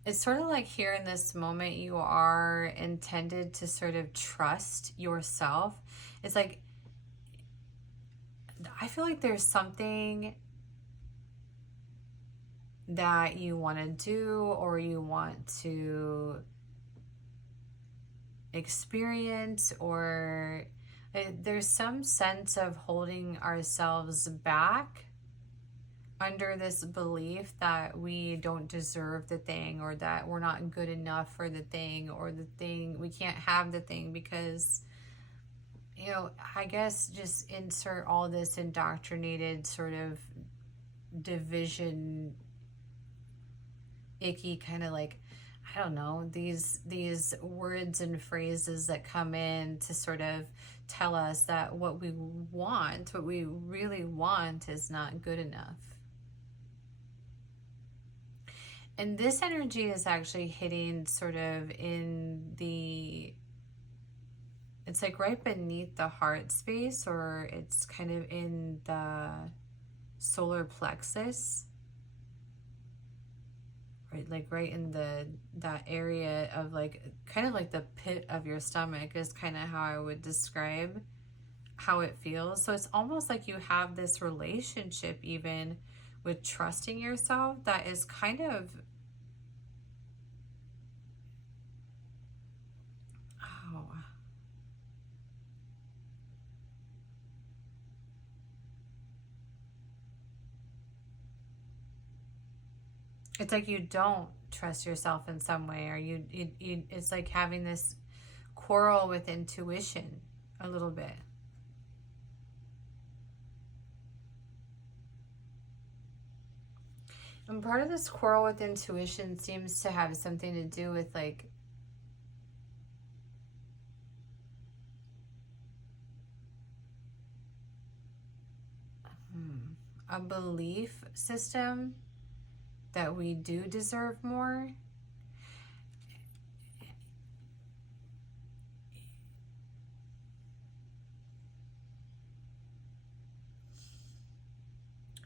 It's sort of like here in this moment, you are intended to sort of trust yourself. It's like, I feel like there's something that you want to do, or you want to experience, or there's some sense of holding ourselves back under this belief that we don't deserve the thing, or that we're not good enough for the thing, or the thing, we can't have the thing because, you know, I guess just insert all this indoctrinated sort of division, icky kind of, like, I don't know, these words and phrases that come in to sort of tell us that what we want, what we really want, is not good enough. And this energy is actually hitting sort of in the, it's like right beneath the heart space, or it's kind of in the solar plexus. Right, like right in that area of, like, kind of like the pit of your stomach is kind of how I would describe how it feels. So it's almost like you have this relationship even with trusting yourself that is kind of, oh, it's like you don't trust yourself in some way, or you it's like having this quarrel with intuition a little bit. And part of this quarrel with intuition seems to have something to do with, like, a belief system that we do deserve more.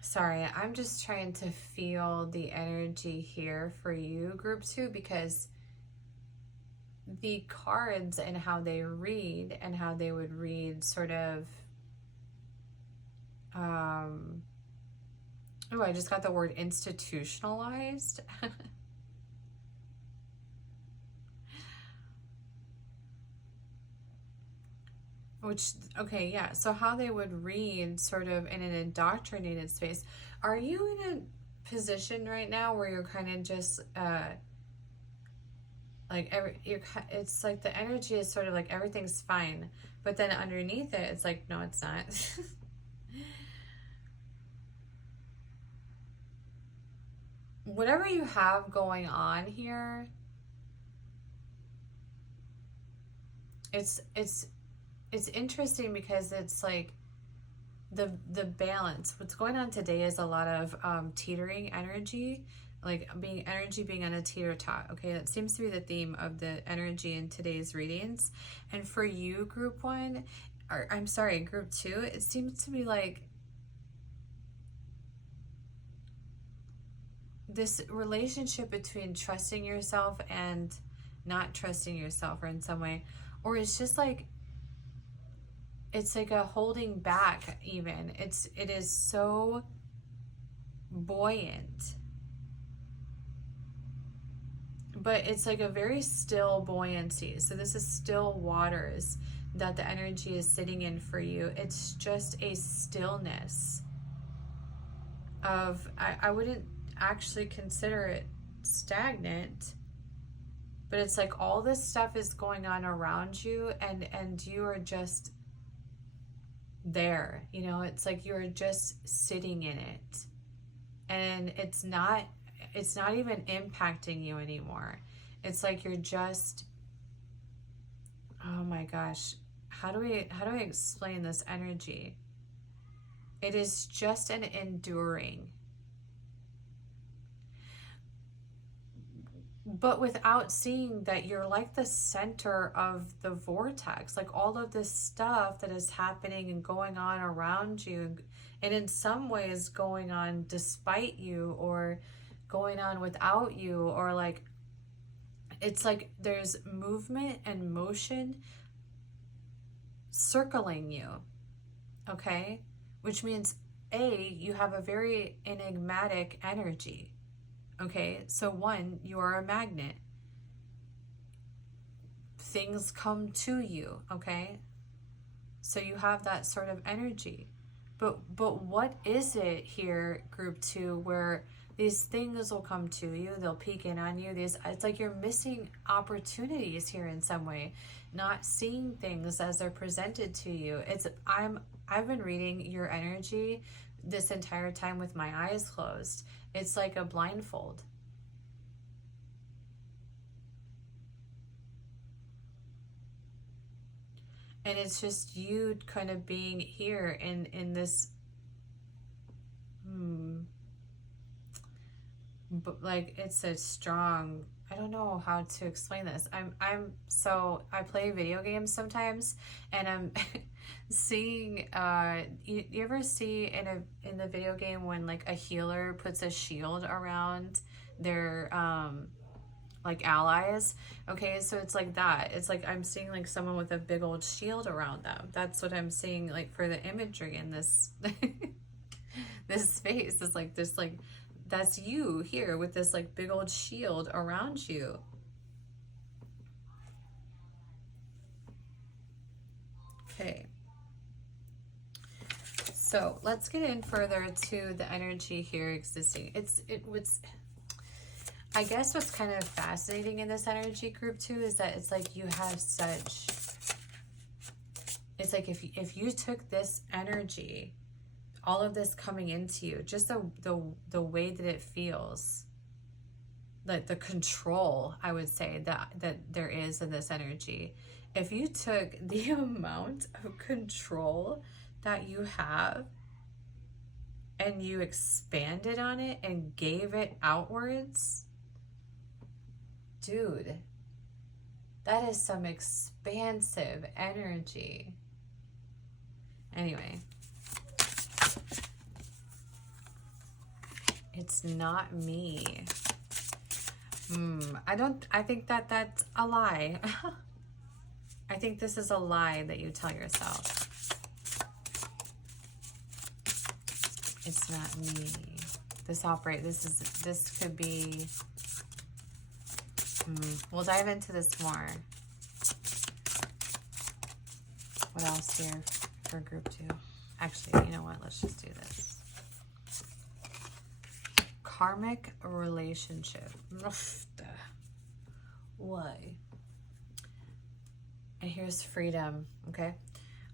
Sorry, I'm just trying to feel the energy here for you, group 2, because the cards and how they read, and how they would read sort of, oh, I just got the word institutionalized. Which, okay, yeah. So how they would read sort of in an indoctrinated space. Are you in a position right now where you're kind of just, like, it's like the energy is sort of like everything's fine, but then underneath it, it's like, no, it's not. Whatever you have going on here, it's interesting because it's like the balance. What's going on today is a lot of teetering energy, like being energy being on a teeter-tot. Okay, that seems to be the theme of the energy in today's readings. And for you, group 1, or I'm sorry, group 2, it seems to be like this relationship between trusting yourself and not trusting yourself, or in some way, or it's just like, it's like a holding back. Even it is so buoyant, but it's like a very still buoyancy. So this is still waters that the energy is sitting in for you. It's just a stillness of, I wouldn't actually consider it stagnant, but it's like all this stuff is going on around you, and you are just there, you know. It's like you're just sitting in it, and it's not even impacting you anymore. It's like you're just, oh my gosh, how do I explain this energy? It is just an enduring, but without seeing that you're like the center of the vortex. Like all of this stuff that is happening and going on around you, and in some ways going on despite you, or going on without you, or like, it's like there's movement and motion circling you. Okay, which means you have a very enigmatic energy. Okay, so 1, you are a magnet. Things come to you, okay? So you have that sort of energy. But what is it here, group 2, where these things will come to you, they'll peek in on you. It's like you're missing opportunities here in some way, not seeing things as they're presented to you. I've been reading your energy this entire time with my eyes closed. It's like a blindfold. And it's just you kind of being here in this, but like, it's a strong, I don't know how to explain this. So I play video games sometimes, and I'm seeing, you ever see in the video game when like a healer puts a shield around their like allies? Okay, so it's like that. It's like I'm seeing like someone with a big old shield around them. That's what I'm seeing, like, for the imagery in this this space. Is like this, like, that's you here with this like big old shield around you. Okay, so let's get in further to the energy here existing. I guess what's kind of fascinating in this energy, group 2, is that it's like you have such, it's like if you took this energy, all of this coming into you, just the way that it feels, like the control, I would say, that there is in this energy. If you took the amount of control that you have and you expanded on it and gave it outwards, dude, that is some expansive energy. Anyway, it's not me. I think that's a lie. I think this is a lie that you tell yourself. It's not me. This could be, we'll dive into this more. What else here for group 2? Actually, you know what? Let's just do this. Karmic relationship. Why? And here's freedom, okay?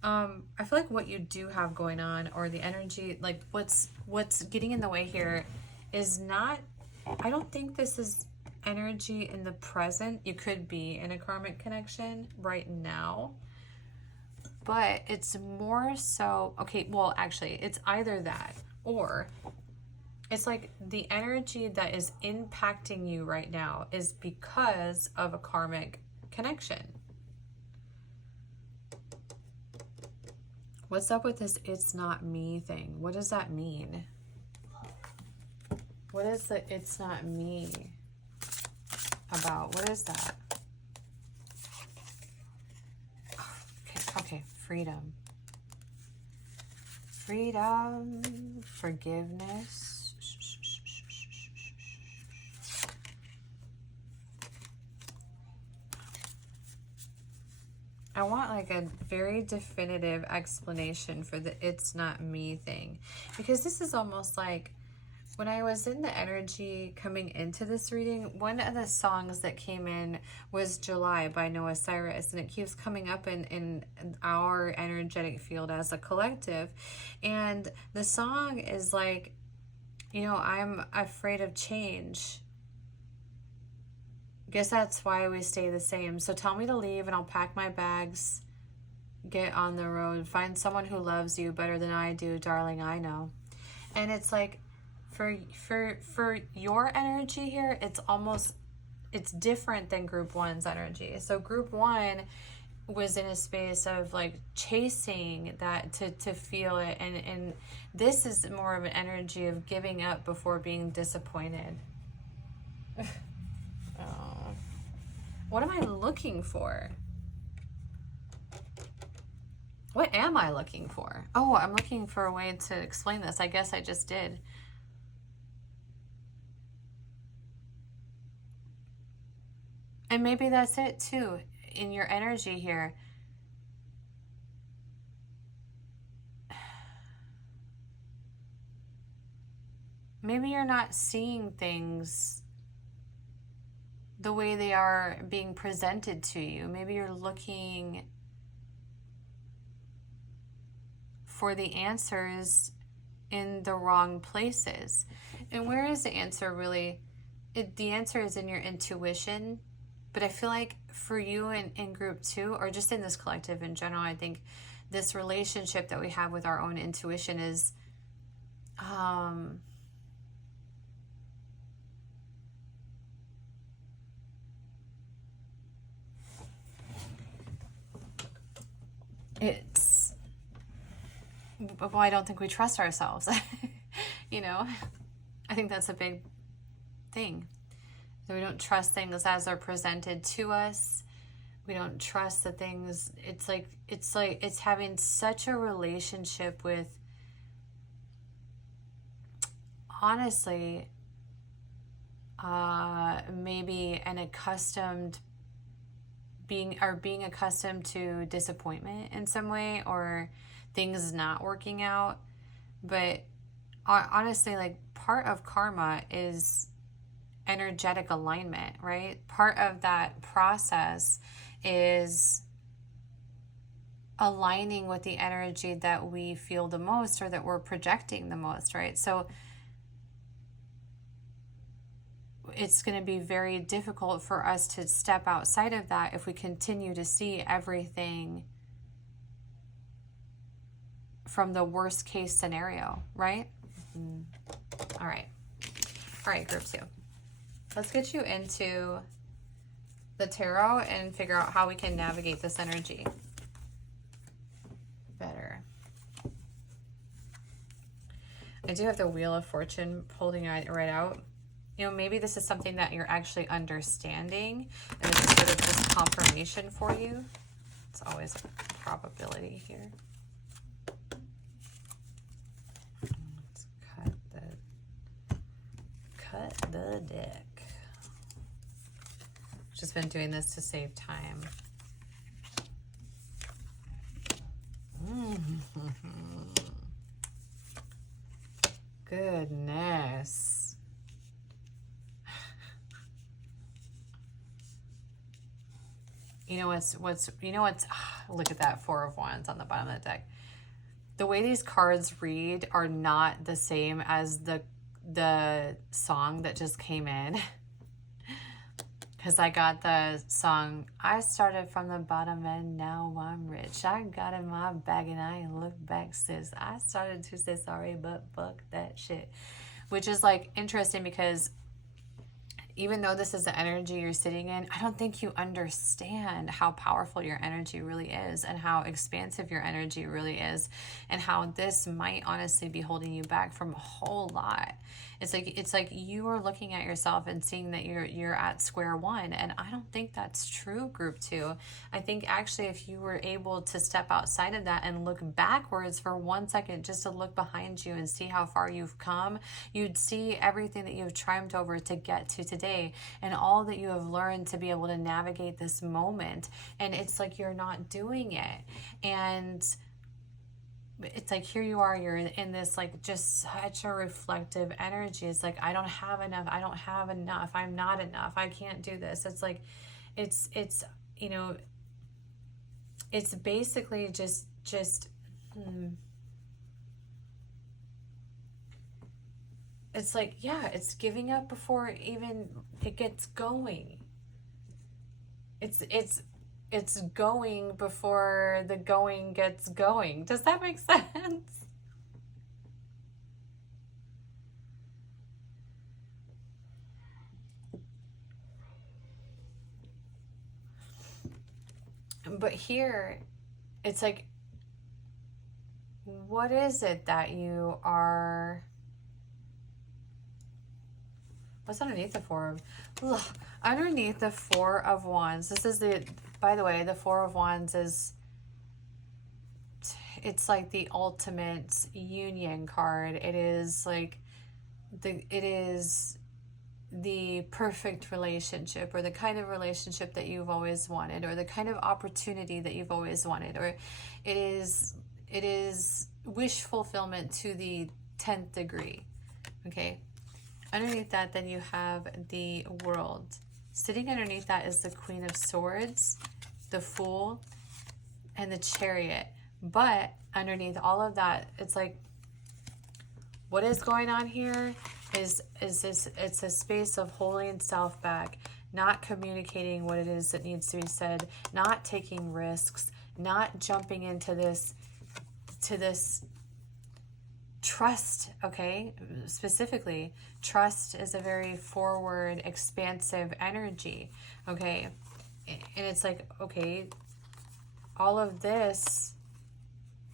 I feel like what you do have going on, or the energy, like what's getting in the way here is not, I don't think this is energy in the present. You could be in a karmic connection right now, but it's more so, okay, well, actually, it's either that, or It's like the energy that is impacting you right now is because of a karmic connection. What's up with this "it's not me" thing? What does that mean? What is the "it's not me" about? What is that? Okay, freedom. Freedom, forgiveness. I want like a very definitive explanation for the "it's not me" thing, because this is almost like when I was in the energy coming into this reading, one of the songs that came in was July by Noah Cyrus, and it keeps coming up in our energetic field as a collective. And the song is like, you know, I'm afraid of change. Guess that's why we stay the same. So tell me to leave and I'll pack my bags, get on the road, find someone who loves you better than I do, darling, I know. And it's like, for your energy here, it's different than group one's energy. So group one was in a space of like chasing that to feel it, and this is more of an energy of giving up before being disappointed. Oh. What am I looking for? What am I looking for? Oh, I'm looking for a way to explain this. I guess I just did. And maybe that's it too, in your energy here. Maybe you're not seeing things the way they are being presented to you. Maybe you're looking for the answers in the wrong places. And where is the answer really? The answer is in your intuition. But I feel like for you in group two, or just in this collective in general, I think this relationship that we have with our own intuition is well, I don't think we trust ourselves. You know, I think that's a big thing. So we don't trust things as they're presented to us. We don't trust the things. It's having such a relationship with, honestly, maybe an accustomed being accustomed to disappointment in some way, or things not working out. But honestly, like, part of karma is energetic alignment, right? Part of that process is aligning with the energy that we feel the most, or that we're projecting the most, right? So it's going to be very difficult for us to step outside of that if we continue to see everything from the worst case scenario, right? All right, group two. Let's get you into the tarot and figure out how we can navigate this energy better. I do have the Wheel of Fortune holding it right out. You know, maybe this is something that you're actually understanding, and this is sort of just confirmation for you. It's always a probability here. Let's cut the deck. Just been doing this to save time. Goodness. You know what's look at that Four of Wands on the bottom of the deck. The way these cards read are not the same as the song that just came in. Because I got the song, I started from the bottom and now I'm rich. I got in my bag and I ain't looked back since. I started to say sorry, but fuck that shit. which is like interesting because even though this is the energy you're sitting in, I don't think you understand how powerful your energy really is and how expansive your energy really is and how this might honestly be holding you back from a whole lot. It's like you are looking at yourself and seeing that you're at square one, and I don't think that's true, group 2. I think actually if you were able to step outside of that and look backwards for 1 second, just to look behind you and see how far you've come, you'd see everything that you've triumphed over to get to today and all that you have learned to be able to navigate this moment. And it's like you're not doing it. And it's like here you are, you're in this like just such a reflective energy. It's like I don't have enough, I'm not enough, I can't do this. It's like it's you know, it's basically just it's like, yeah, it's giving up before even it gets going. It's going before the going gets going. Does that make sense? But here, it's like, what is it that you are... What's underneath the underneath the Four of Wands? This is the, by the way, the Four of Wands is, it's like the ultimate union card. It is like it is the perfect relationship, or the kind of relationship that you've always wanted, or the kind of opportunity that you've always wanted, or it is wish fulfillment to the 10th degree. Okay. Underneath that, then you have the World. Sitting underneath that is the Queen of Swords, the Fool, and the Chariot. But underneath all of that, it's like, what is going on here is this, it's a space of holding self back, not communicating what it is that needs to be said, not taking risks, not jumping into this trust. Okay, specifically trust is a very forward, expansive energy. Okay, and it's like, okay, all of this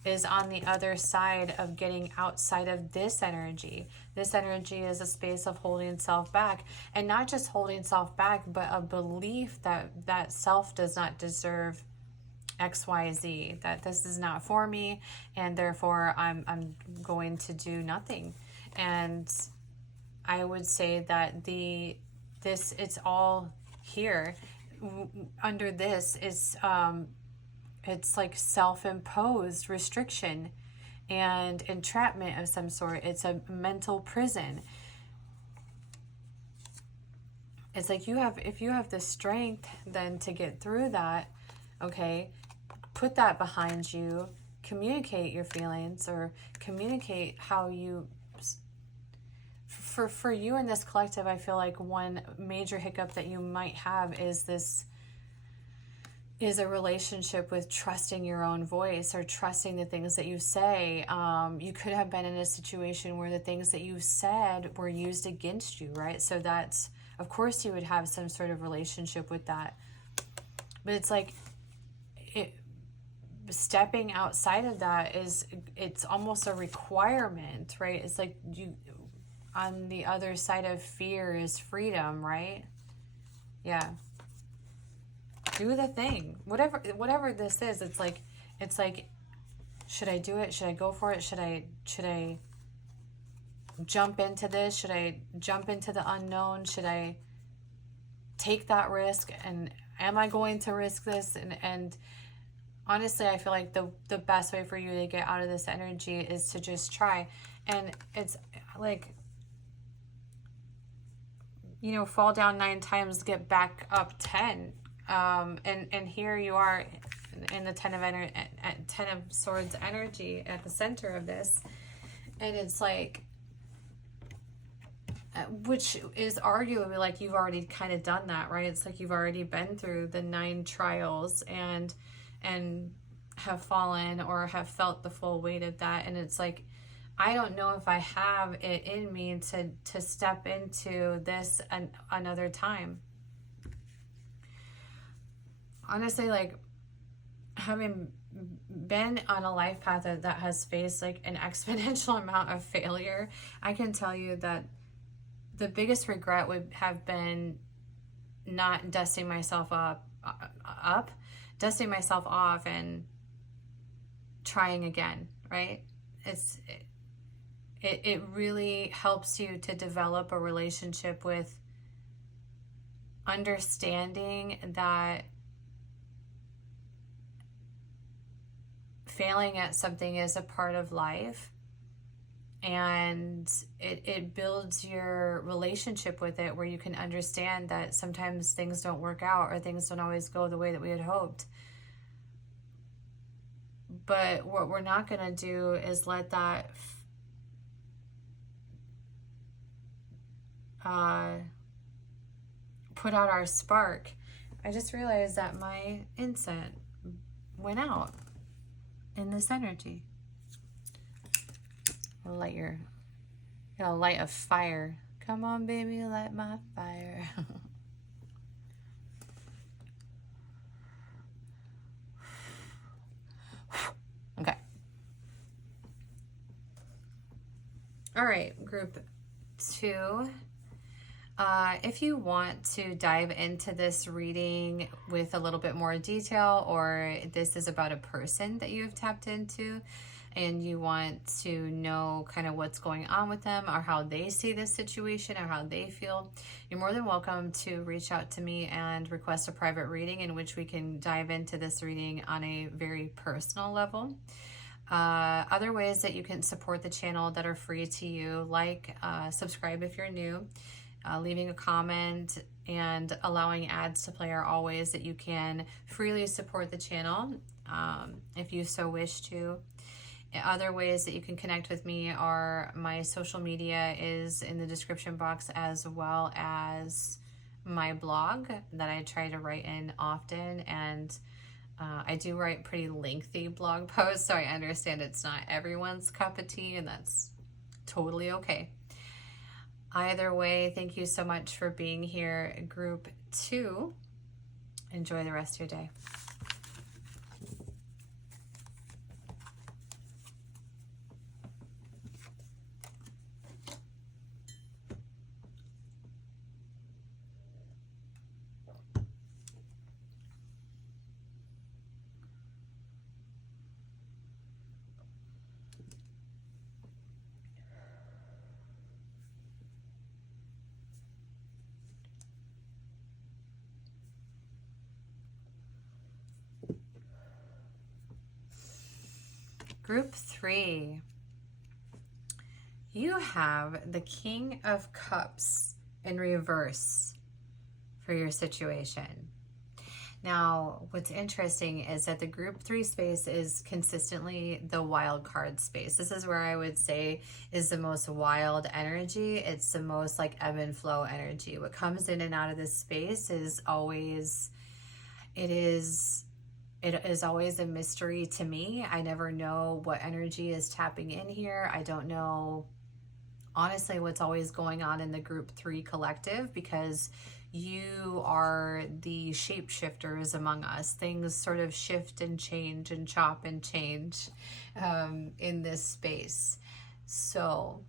is on the other side of getting outside of this energy. This energy is a space of holding self back, and not just holding self back, but a belief that self does not deserve XYZ, that this is not for me, and therefore I'm going to do nothing. And I would say that it's all here. Under this is it's like self-imposed restriction and entrapment of some sort. It's a mental prison. It's like if you have the strength then to get through that, okay, put that behind you, communicate your feelings, or communicate how you... For you in this collective, I feel like one major hiccup that you might have is a relationship with trusting your own voice, or trusting the things that you say. You could have been in a situation where the things that you said were used against you, right? So that's, of course you would have some sort of relationship with that. But it's like, stepping outside of that it's almost a requirement, right? It's like on the other side of fear is freedom, right? Yeah. Do the thing. Whatever this is, it's like, should I do it? Should I go for it? Should I jump into this? Should I jump into the unknown? Should I take that risk? And am I going to risk this? And honestly, I feel like the best way for you to get out of this energy is to just try. And it's like, fall down 9 times, get back up 10. And here you are in the 10 of Swords energy at the center of this. And it's like, which is arguably like you've already kind of done that, right? It's like you've already been through the 9 trials and have fallen or have felt the full weight of that. And it's like, I don't know if I have it in me to step into this another time. Honestly, like, having been on a life path that has faced like an exponential amount of failure, I can tell you that the biggest regret would have been not dusting myself dusting myself off and trying again, right? It really helps you to develop a relationship with understanding that failing at something is a part of life, and it builds your relationship with it, where you can understand that sometimes things don't work out or things don't always go the way that we had hoped. But what we're not going to do is let that put out our spark. I just realized that my incense went out in this energy. Light light a fire. Come on, baby, light my fire. Okay. All right, group 2. If you want to dive into this reading with a little bit more detail, or this is about a person that you have tapped into and you want to know kind of what's going on with them or how they see this situation or how they feel, you're more than welcome to reach out to me and request a private reading in which we can dive into this reading on a very personal level. Other ways that you can support the channel that are free to you, like subscribe if you're new, leaving a comment, and allowing ads to play, are all ways that you can freely support the channel if you so wish to. Other ways that you can connect with me are my social media is in the description box, as well as my blog that I try to write in often. And I do write pretty lengthy blog posts, so I understand it's not everyone's cup of tea, and that's totally okay. Either way, thank you so much for being here, group 2. Enjoy the rest of your day. Group 3, you have the King of Cups in reverse for your situation. Now, what's interesting is that the group 3 space is consistently the wild card space. This is where I would say is the most wild energy. It's the most like ebb and flow energy. What comes in and out of this space is always, it is always a mystery to me. I never know what energy is tapping in here. I don't know, honestly, what's always going on in the group 3 collective, because you are the shapeshifters among us. Things sort of shift and change and chop and change in this space. So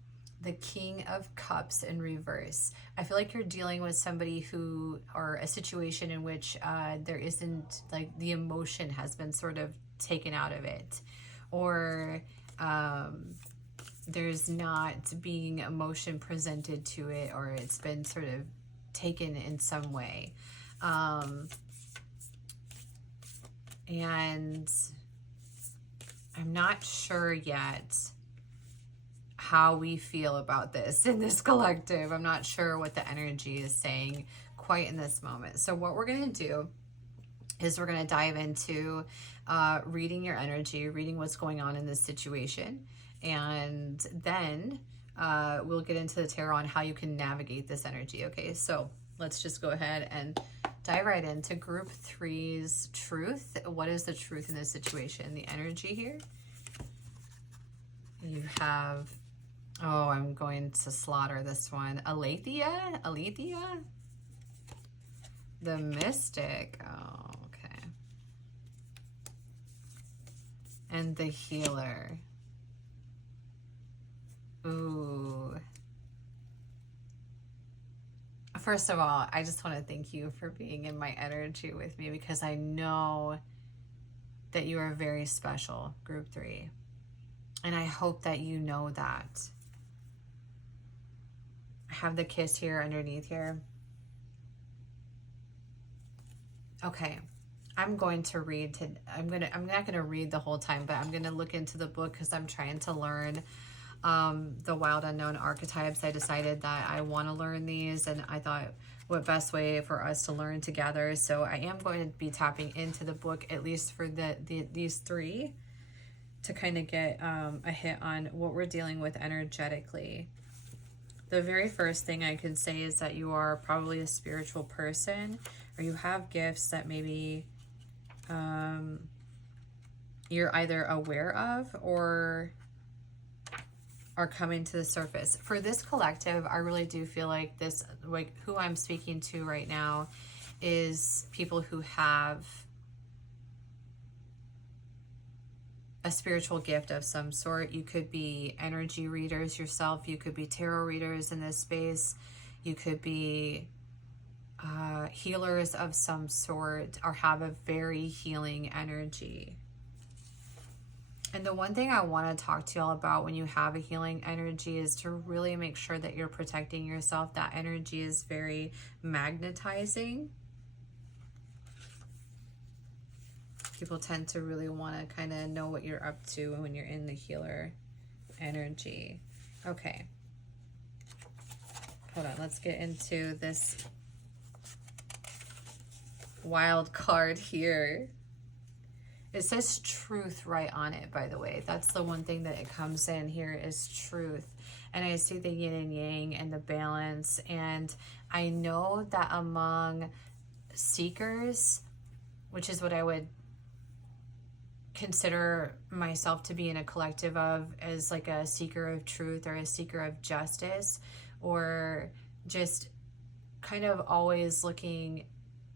the King of Cups in reverse. I feel like you're dealing with somebody who, or a situation in which there isn't, like, the emotion has been sort of taken out of it, or there's not being emotion presented to it, or it's been sort of taken in some way. And I'm not sure yet how we feel about this in this collective. I'm not sure what the energy is saying quite in this moment. So what we're going to do is we're going to dive into reading your energy, reading what's going on in this situation, and then we'll get into the tarot on how you can navigate this energy. Okay, so let's just go ahead and dive right into group 3's truth. What is the truth in this situation? The energy here You have, oh, I'm going to slaughter this one. Aletheia? The Mystic. Oh, okay. And the Healer. Ooh. First of all, I just want to thank you for being in my energy with me, because I know that you are very special, group 3. And I hope that you know that. I have the kiss here underneath here. Okay. I'm going to read I'm not going to read the whole time, but I'm going to look into the book because I'm trying to learn the wild unknown archetypes. I decided that I want to learn these, and I thought what best way for us to learn together. So I am going to be tapping into the book, at least for these 3, to kind of get a hit on what we're dealing with energetically. The very first thing I can say is that you are probably a spiritual person, or you have gifts that maybe you're either aware of or are coming to the surface. For this collective, I really do feel like this, like who I'm speaking to right now, is people who have a spiritual gift of some sort. You could be energy readers yourself. You could be tarot readers in this space. You could be healers of some sort, or have a very healing energy. And the one thing I want to talk to y'all about when you have a healing energy is to really make sure that you're protecting yourself. That energy is very magnetizing. People tend to really want to kind of know what you're up to when you're in the healer energy. Okay. Hold on. Let's get into this wild card here. It says truth right on it, by the way. That's the one thing that it comes in here, is truth. And I see the yin and yang and the balance. And I know that among seekers, which is what I would consider myself to be in a collective of, as like a seeker of truth or a seeker of justice, or just kind of always looking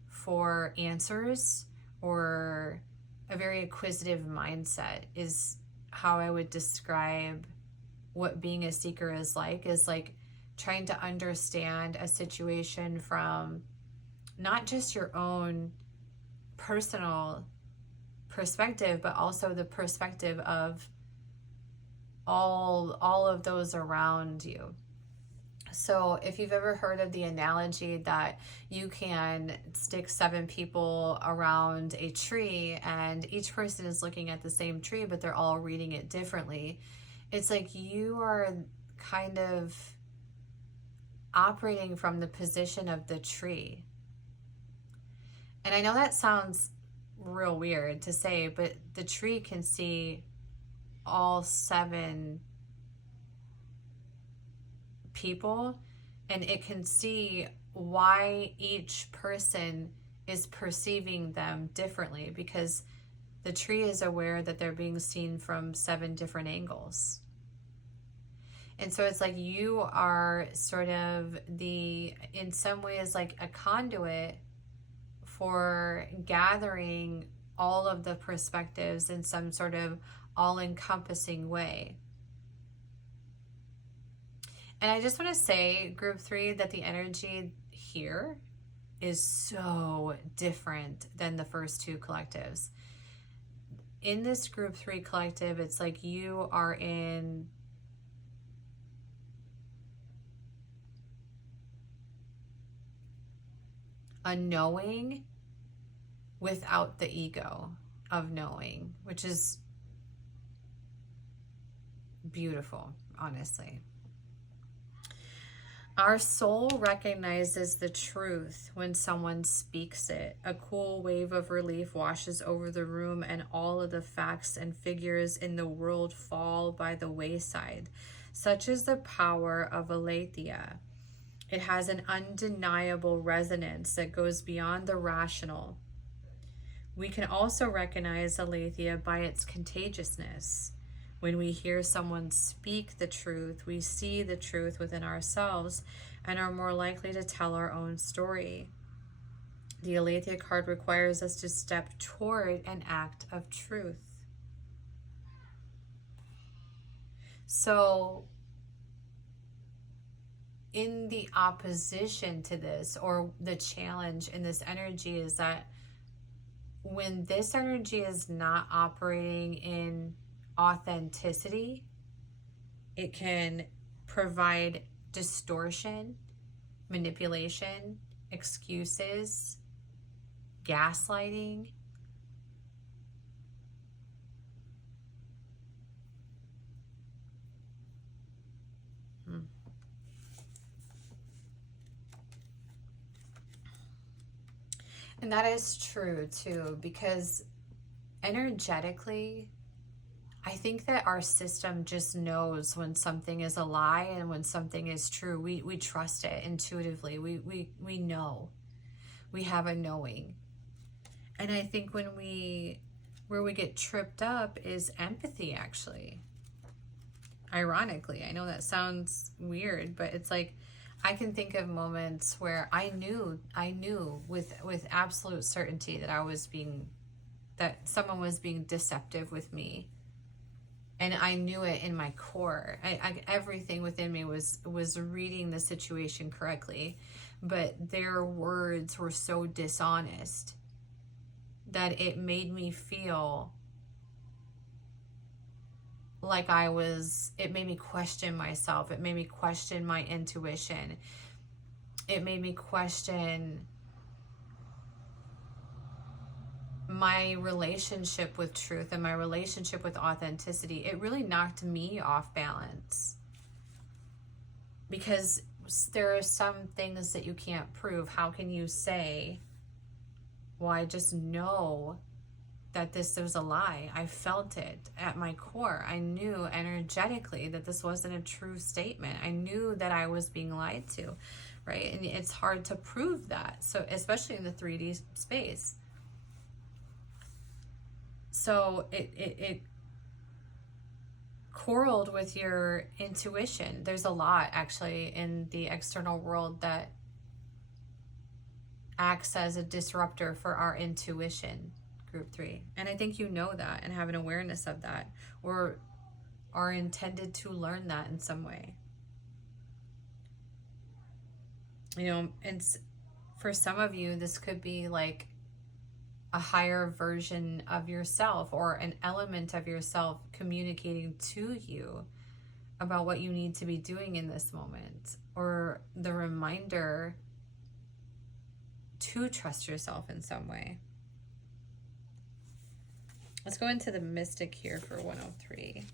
for answers, or a very acquisitive mindset, is how I would describe what being a seeker is like trying to understand a situation from not just your own personal perspective, but also the perspective of all of those around you. So if you've ever heard of the analogy that you can stick 7 people around a tree and each person is looking at the same tree, but they're all reading it differently, it's like you are kind of operating from the position of the tree. And I know that sounds real weird to say, but the tree can see all 7 people, and it can see why each person is perceiving them differently, because the tree is aware that they're being seen from 7 different angles. And so it's like you are sort of in some ways, like a conduit for gathering all of the perspectives in some sort of all-encompassing way. And I just want to say, group 3, that the energy here is so different than the first 2 collectives. In this group 3 collective, it's like you are in a knowing without the ego of knowing, which is beautiful, honestly. Our soul recognizes the truth when someone speaks it. A cool wave of relief washes over the room, and all of the facts and figures in the world fall by the wayside. Such is the power of Aletheia. It has an undeniable resonance that goes beyond the rational. We can also recognize Aletheia by its contagiousness. When we hear someone speak the truth, we see the truth within ourselves and are more likely to tell our own story. The Aletheia card requires us to step toward an act of truth. So, in the opposition to this, or the challenge in this energy, is that when this energy is not operating in authenticity, it can provide distortion, manipulation, excuses, gaslighting. And that is true too, because energetically, I think that our system just knows when something is a lie and when something is true. We trust it intuitively. We know. We have a knowing. And I think where we get tripped up is empathy, actually. Ironically, I know that sounds weird, but it's like, I can think of moments where I knew with absolute certainty that someone was being deceptive with me. And I knew it in my core. Everything within me was reading the situation correctly, but their words were so dishonest that it made me feel like it made me question myself. It made me question my intuition. It made me question my relationship with truth and my relationship with authenticity. It really knocked me off balance, because there are some things that you can't prove. How can you say, well, I just know that this was a lie? I felt it at my core. I knew energetically that this wasn't a true statement. I knew that I was being lied to, right? And it's hard to prove that, so especially in the 3D space. So it correled with your intuition. There's a lot actually in the external world that acts as a disruptor for our intuition, group 3. And I think you know that and have an awareness of that, or are intended to learn that in some way. You know, and for some of you, this could be like a higher version of yourself, or an element of yourself communicating to you about what you need to be doing in this moment, or the reminder to trust yourself in some way. Let's go into the mystic here for 103.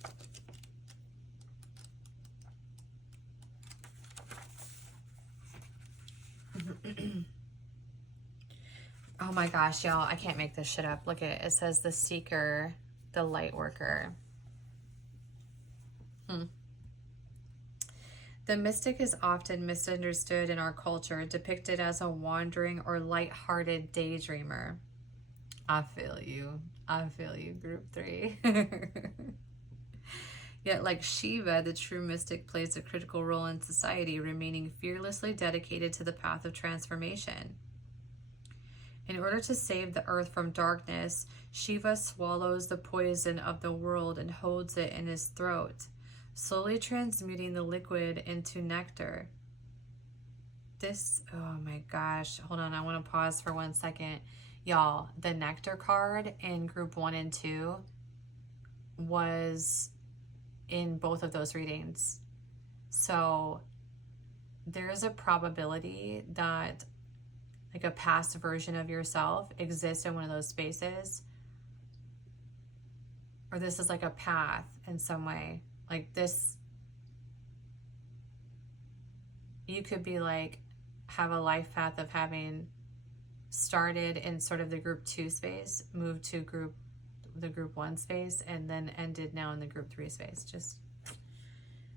Oh my gosh, y'all, I can't make this shit up. Look at it. It says the seeker, the light worker. The mystic is often misunderstood in our culture, depicted as a wandering or light-hearted daydreamer. I feel you. I feel you, group 3. Yet, like Shiva, the true mystic plays a critical role in society, remaining fearlessly dedicated to the path of transformation. In order to save the earth from darkness, Shiva swallows the poison of the world and holds it in his throat, slowly transmuting the liquid into nectar. Oh my gosh, hold on, I want to pause for 1 second. Y'all, the nectar card in group 1 and 2 was in both of those readings. So there's a probability that like a past version of yourself exists in one of those spaces, or this is like a path in some way. Like this, you could be like, have a life path of having started in sort of the group 2 space, moved to the group 1 space, and then ended now in the group 3 space. Just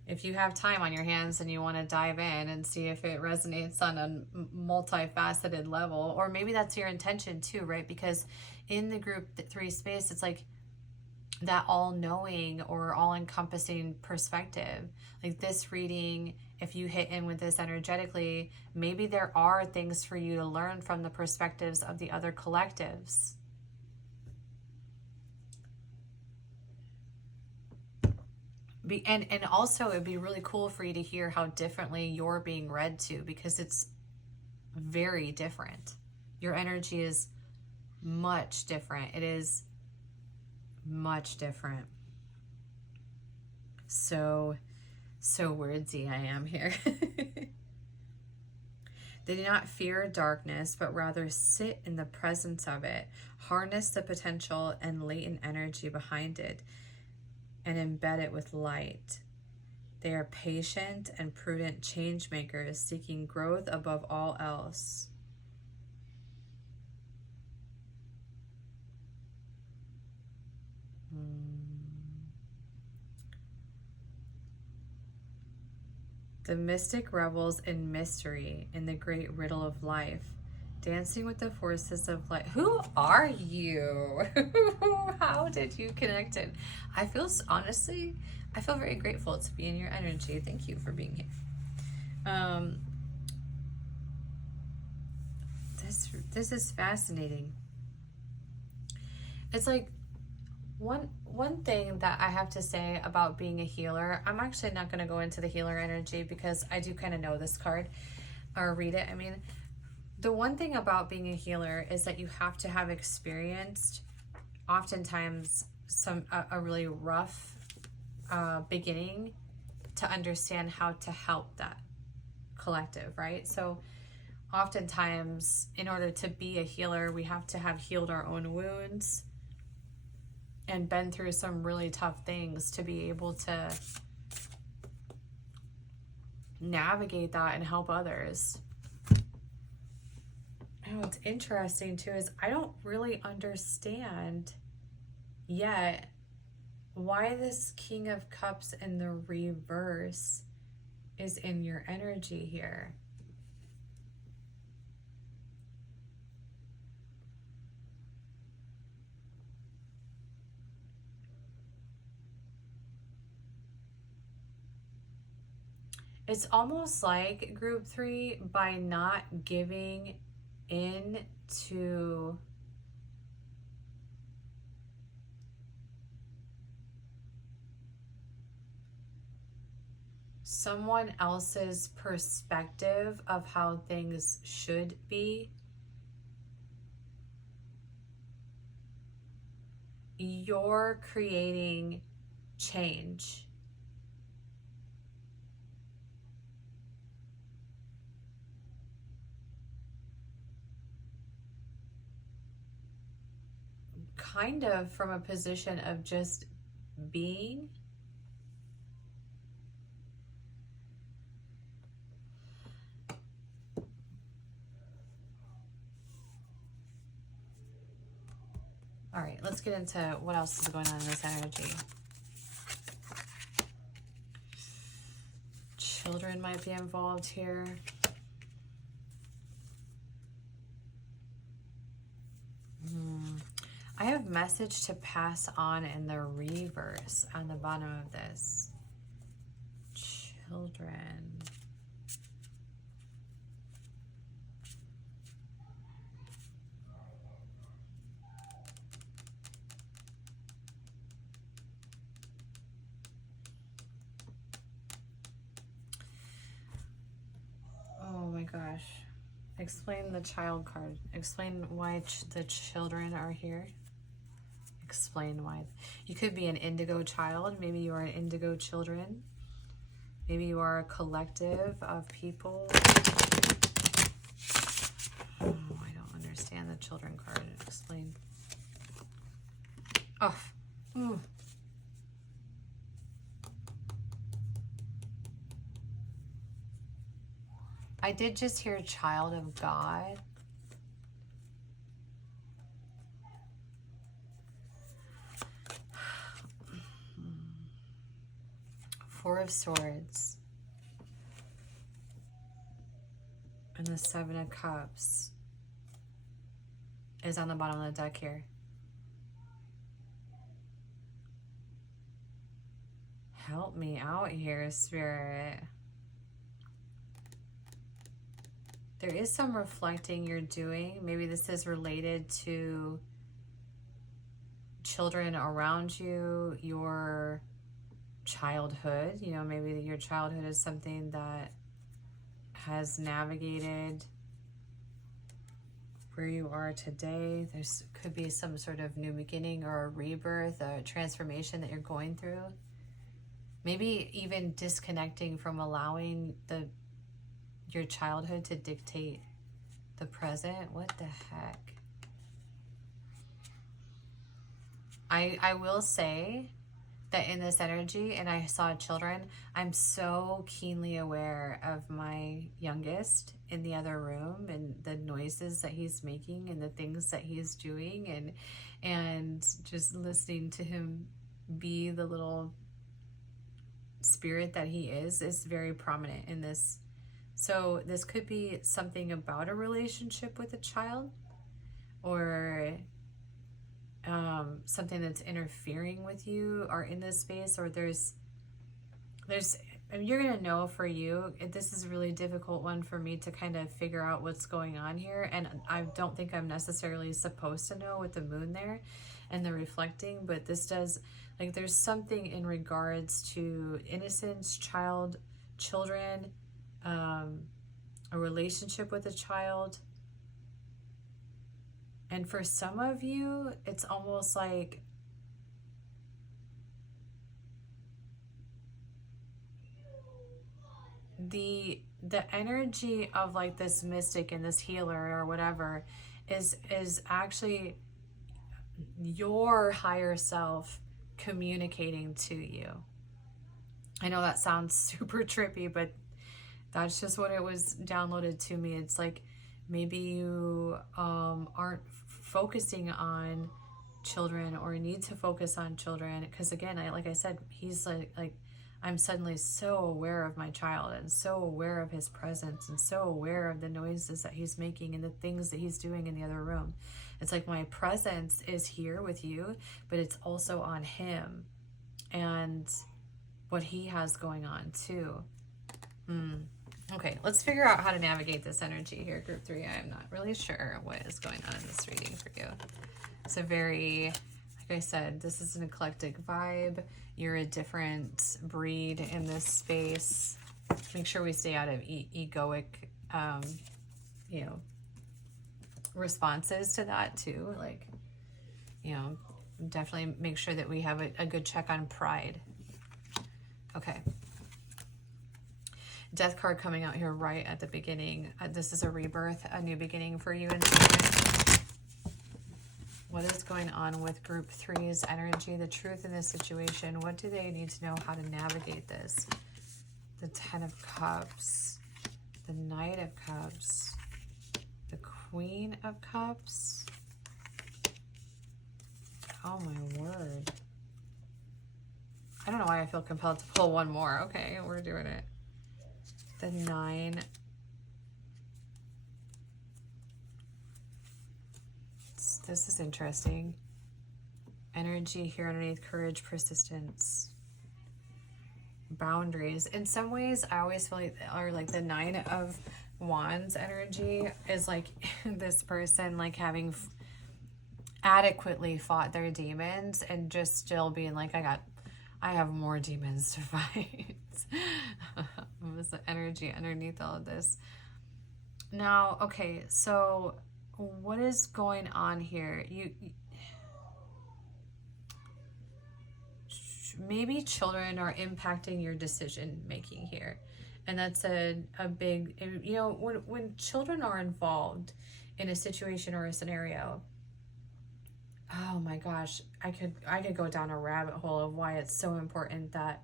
if you have time on your hands and you want to dive in and see if it resonates on a multifaceted level, or maybe that's your intention too, right? Because in the group 3 space, it's like that all-knowing or all-encompassing perspective. Like this reading, if you hit in with this energetically, maybe there are things for you to learn from the perspectives of the other collectives. And also it'd be really cool for you to hear how differently you're being read to, because it's very different. Your energy is much different. It is much different. So wordsy I am here. They do not fear darkness, but rather sit in the presence of it, harness the potential and latent energy behind it, and embed it with light. They are patient and prudent change makers, seeking growth above all else. The mystic revels in mystery in the great riddle of life, dancing with the forces of light. Who are you? How did you connect it? Honestly, I feel very grateful to be in your energy. Thank you for being here. This is fascinating. It's like one thing that I have to say about being a healer, I'm actually not going to go into the healer energy because I do kind of know this card, or read it. I mean, the one thing about being a healer is that you have to have experienced oftentimes a really rough beginning to understand how to help that collective, right? So oftentimes in order to be a healer, we have to have healed our own wounds and been through some really tough things to be able to navigate that and help others. And what's interesting too is I don't really understand yet why this King of Cups in the reverse is in your energy here. It's almost like group 3, by not giving in to someone else's perspective of how things should be, you're creating change. Kind of from a position of just being. All right, let's get into what else is going on in this energy. Children might be involved here. I have message to pass on in the reverse on the bottom of this. Children. Oh my gosh. Explain the child card. Explain why the children are here. Explain why. You could be an indigo child. Maybe you are an indigo children. Maybe you are a collective of people. Oh, I don't understand the children card. Explain. Oh. I did just hear child of God. Four of Swords. And the Seven of Cups is on the bottom of the deck here. Help me out here, Spirit. There is some reflecting you're doing. Maybe this is related to children around you, your childhood. You know, maybe your childhood is something that has navigated where you are today. There's could be some sort of new beginning or a rebirth, a transformation that you're going through. Maybe even disconnecting from allowing your childhood to dictate the present. What the heck? I will say that in this energy, and I saw children, I'm so keenly aware of my youngest in the other room and the noises that he's making and the things that he's doing, and just listening to him be the little spirit that he is very prominent in this. So this could be something about a relationship with a child, or something that's interfering with you or in this space, or there's and you're gonna know for you. This is a really difficult one for me to kind of figure out what's going on here, and I don't think I'm necessarily supposed to know with the moon there and the reflecting, but this does, like, there's something in regards to innocence, children, a relationship with a child. And for some of you, it's almost like the energy of like this mystic and this healer or whatever is actually your higher self communicating to you. I know that sounds super trippy, but that's just what it was downloaded to me. It's like maybe you aren't focusing on children or need to focus on children, because again, like I said, he's like I'm suddenly so aware of my child and so aware of his presence and so aware of the noises that he's making and the things that he's doing in the other room. It's like my presence is here with you, but it's also on him and what he has going on too. Okay, let's figure out how to navigate this energy here, group 3. I'm not really sure what is going on in this reading for you. It's a very, like I said, this is an eclectic vibe. You're a different breed in this space. Make sure we stay out of egoic, you know, responses to that too. Like, you know, definitely make sure that we have a good check on pride. Okay. Death card coming out here right at the beginning. This is a rebirth, a new beginning for you in spirit. What is going on with group 3's energy? The truth in this situation. What do they need to know how to navigate this? The 10 of Cups, the Knight of Cups, the Queen of Cups. Oh my word. I don't know why I feel compelled to pull one more. Okay, we're doing it. The 9. This is interesting. Energy here underneath: courage, persistence, boundaries. In some ways, I always feel like the 9 of Wands energy is like this person like having adequately fought their demons and just still being like, I have more demons to fight. Was the energy underneath all of this. Now, okay, so what is going on here? Maybe children are impacting your decision making here, and that's a big, you know, when children are involved in a situation or a scenario, oh my gosh, I could go down a rabbit hole of why it's so important that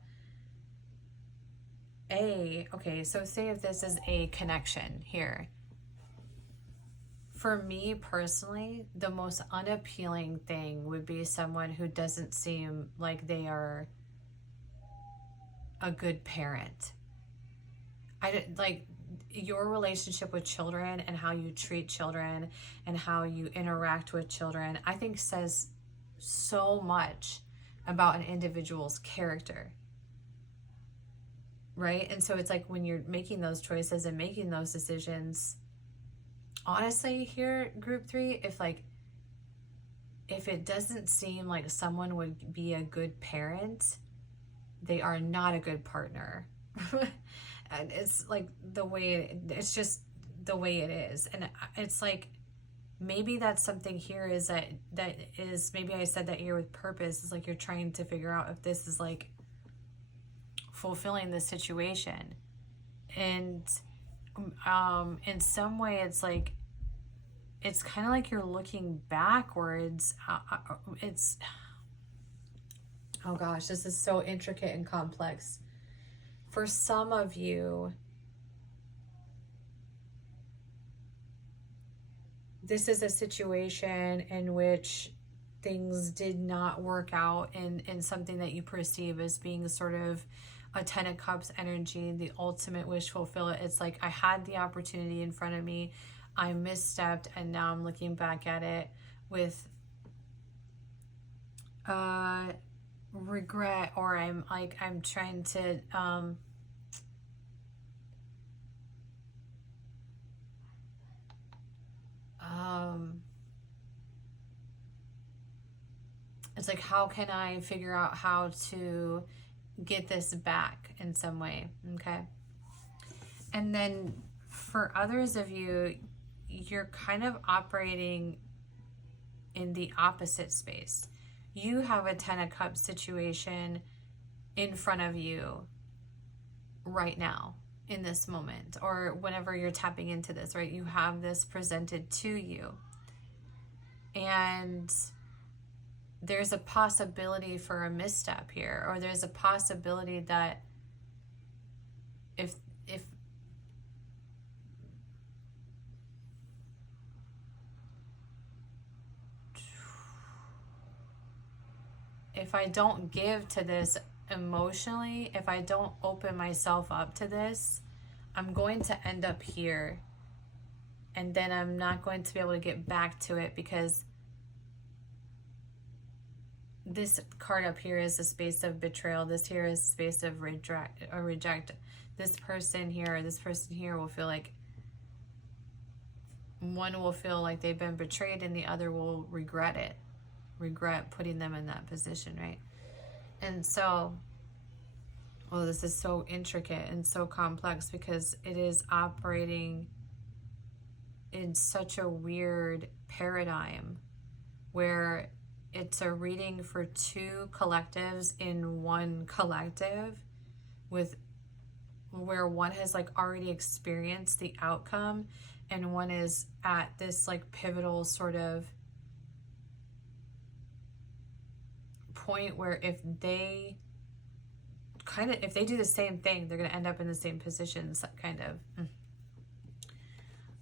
okay, so say if this is a connection here. For me personally, the most unappealing thing would be someone who doesn't seem like they are a good parent. Like your relationship with children and how you treat children and how you interact with children, I think says so much about an individual's character. right? And so it's like when you're making those choices and making those decisions, honestly, here, group 3, if it doesn't seem like someone would be a good parent, they are not a good partner. And it's like it's just the way it is. And it's like, maybe that's something here is maybe I said that here with purpose, is like you're trying to figure out if this is like fulfilling the situation. And in some way it's like, it's kind of like you're looking backwards. It's, oh gosh, this is so intricate and complex. For some of you, this is a situation in which things did not work out in something that you perceive as being sort of a 10 of Cups energy, the ultimate wish fulfiller. It's like, I had the opportunity in front of me, I misstepped, and now I'm looking back at it with regret, or I'm trying to it's like, how can I figure out how to get this back in some way, okay? And then for others of you, you're kind of operating in the opposite space. You have a 10 of Cups situation in front of you right now, in this moment, or whenever you're tapping into this, right? You have this presented to you. And there's a possibility for a misstep here, or there's a possibility that if I don't give to this emotionally, if I don't open myself up to this, I'm going to end up here, and then I'm not going to be able to get back to it, because this card up here is a space of betrayal. This here is a space of reject. This person here, or this person here will feel like, one will feel like they've been betrayed, and the other will regret it. Regret putting them in that position, right? And so, well, this is so intricate and so complex, because it is operating in such a weird paradigm where it's a reading for 2 collectives in one collective, with where one has like already experienced the outcome, and one is at this like pivotal sort of point where if they do the same thing, they're going to end up in the same positions, kind of.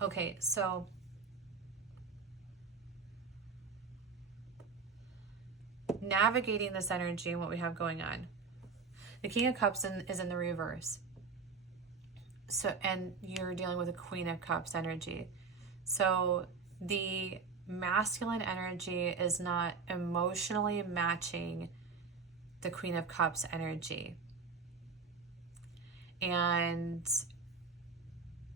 Okay, so navigating this energy and what we have going on. The King of Cups is in the reverse. So, and you're dealing with a Queen of Cups energy. So the masculine energy is not emotionally matching the Queen of Cups energy. And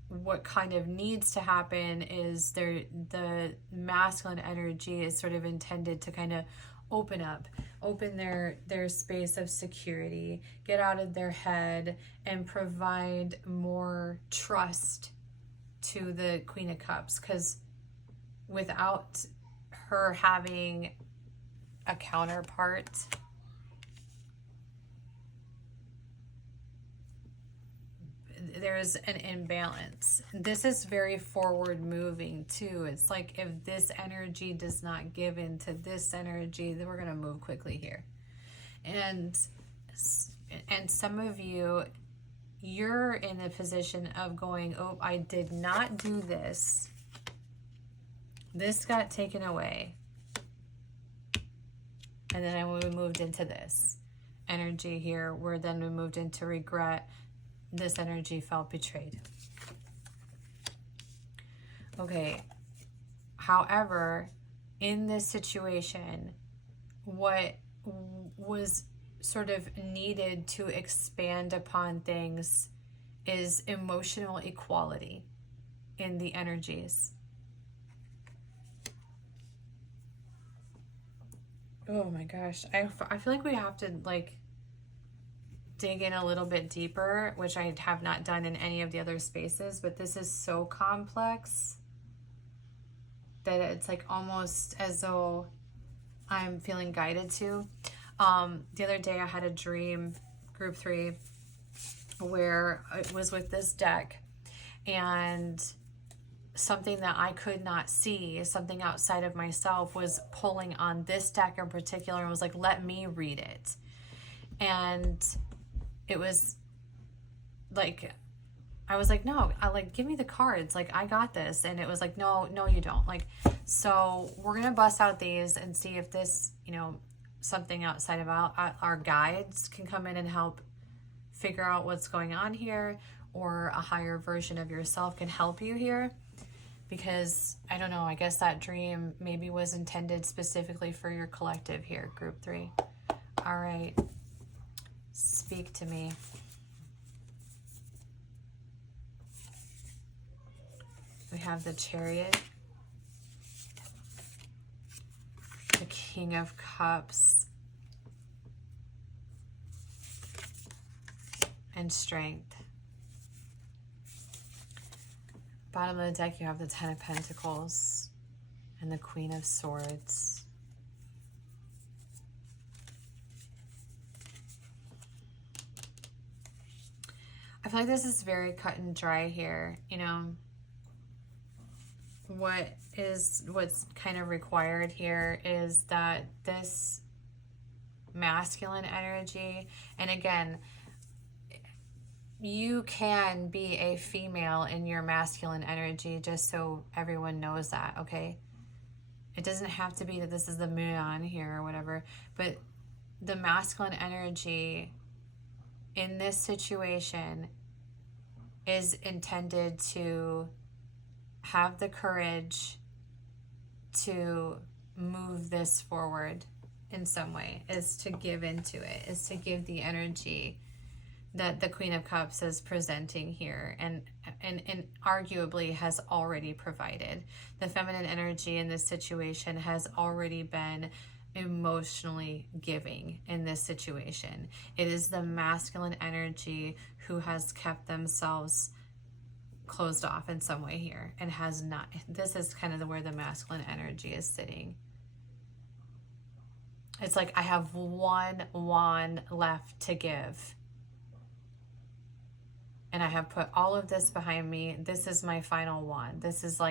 what kind of needs to happen is the masculine energy is sort of intended to kind of open their space of security, get out of their head, and provide more trust to the Queen of Cups, because without her having a counterpart, there's an imbalance. This is very forward moving too. It's like, if this energy does not give into this energy, then we're going to move quickly here. And some of you, you're in the position of going, oh, I did not do this. This got taken away. And then we moved into this energy here, where then we moved into regret. This energy felt betrayed. Okay. However, in this situation, what was sort of needed to expand upon things is emotional equality in the energies. Oh my gosh. I feel like we have to like dig in a little bit deeper, which I have not done in any of the other spaces, but this is so complex that it's like almost as though I'm feeling guided to. The other day I had a dream, group 3, where it was with this deck, and something that I could not see, something outside of myself, was pulling on this deck in particular and was like, let me read it. And it was like, I was like, no, give me the cards. Like, I got this. And it was like, no, you don't. Like, so we're going to bust out these and see if this, you know, something outside of our guides can come in and help figure out what's going on here, or a higher version of yourself can help you here. Because, I don't know, I guess that dream maybe was intended specifically for your collective here, group 3. All right. Speak to me. We have the Chariot, the King of Cups, and Strength. Bottom of the deck, you have the Ten of Pentacles and the Queen of Swords. I feel like this is very cut and dry here. You know, what's kind of required here is that this masculine energy, and again, you can be a female in your masculine energy, just so everyone knows that, okay? It doesn't have to be that this is the moon here or whatever, but the masculine energy in this situation is intended to have the courage to move this forward in some way, is to give into it, is to give the energy that the Queen of Cups is presenting here, and arguably has already provided. The feminine energy in this situation has already been emotionally giving in this situation. It is the masculine energy who has kept themselves closed off in some way here, and has not. This is kind of where the masculine energy is sitting. It's like, I have one wand left to give, and I have put all of this behind me. This is my final one. This is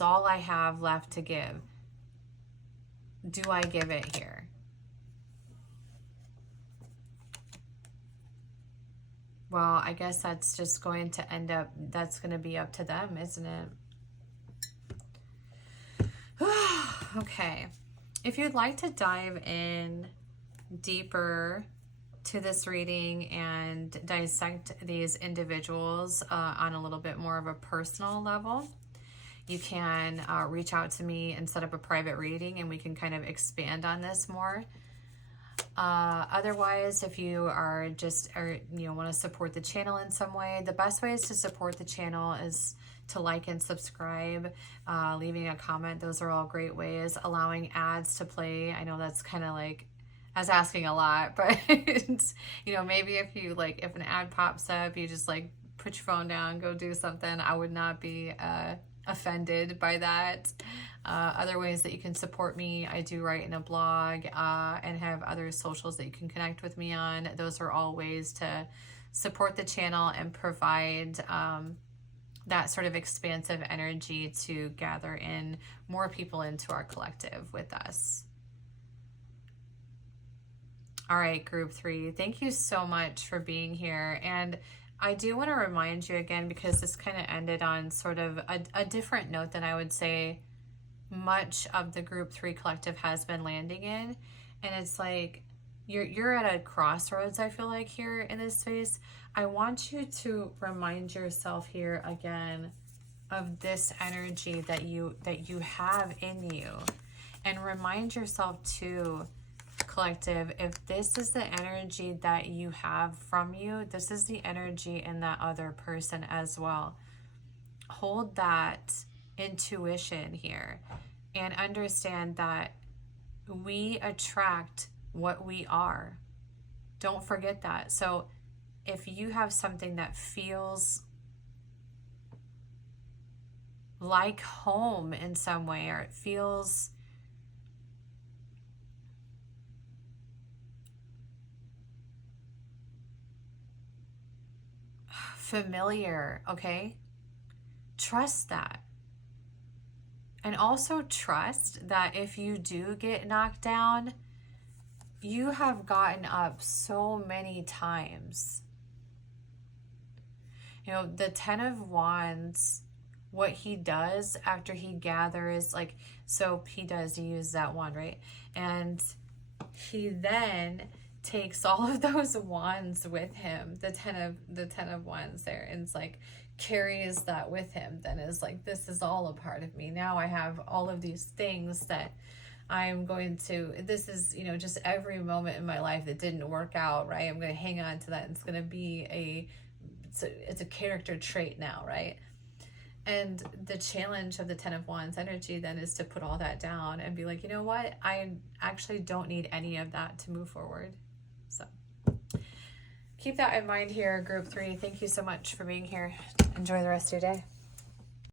all I have left to give. Do I give it here? Well, I guess that's just going to end up, that's going to be up to them, isn't it? Okay. If you'd like to dive in deeper to this reading and dissect these individuals on a little bit more of a personal level, you can reach out to me and set up a private reading, and we can kind of expand on this more. Otherwise, if you are just, or you know, want to support the channel in some way, the best ways to support the channel is to like and subscribe, leaving a comment. Those are all great ways. Allowing ads to play. I know that's kind of like, I was asking a lot, but you know, maybe if you like, if an ad pops up, you just like put your phone down, go do something. I would not be offended by that. Other ways that you can support me, I do write in a blog and have other socials that you can connect with me on. Those are all ways to support the channel and provide that sort of expansive energy to gather in more people into our collective with us. All right, group 3, thank you so much for being here. And I do want to remind you again, because this kind of ended on sort of a different note than I would say much of the group 3 collective has been landing in. And it's like, you're at a crossroads, I feel like, here in this space. I want you to remind yourself here again of this energy that you have in you. And remind yourself too, collective, if this is the energy that you have from you, this is the energy in that other person as well. Hold that intuition here and understand that we attract what we are. Don't forget that. So if you have something that feels like home in some way, or it feels familiar, okay? Trust that. And also trust that if you do get knocked down, you have gotten up so many times. You know, the Ten of Wands, what he does after he gathers, like, so he uses that wand, right? And he then takes all of those wands with him, the ten of wands there, and it's like carries that with him, then is like, this is all a part of me. Now I have all of these things that I'm going to, this is, you know, just every moment in my life that didn't work out, right? I'm going to hang on to that. It's going to be it's a character trait now, right? And the challenge of the Ten of Wands energy then is to put all that down and be like, you know what? I actually don't need any of that to move forward. So keep that in mind here, group 3. Thank you so much for being here. Enjoy the rest of your day.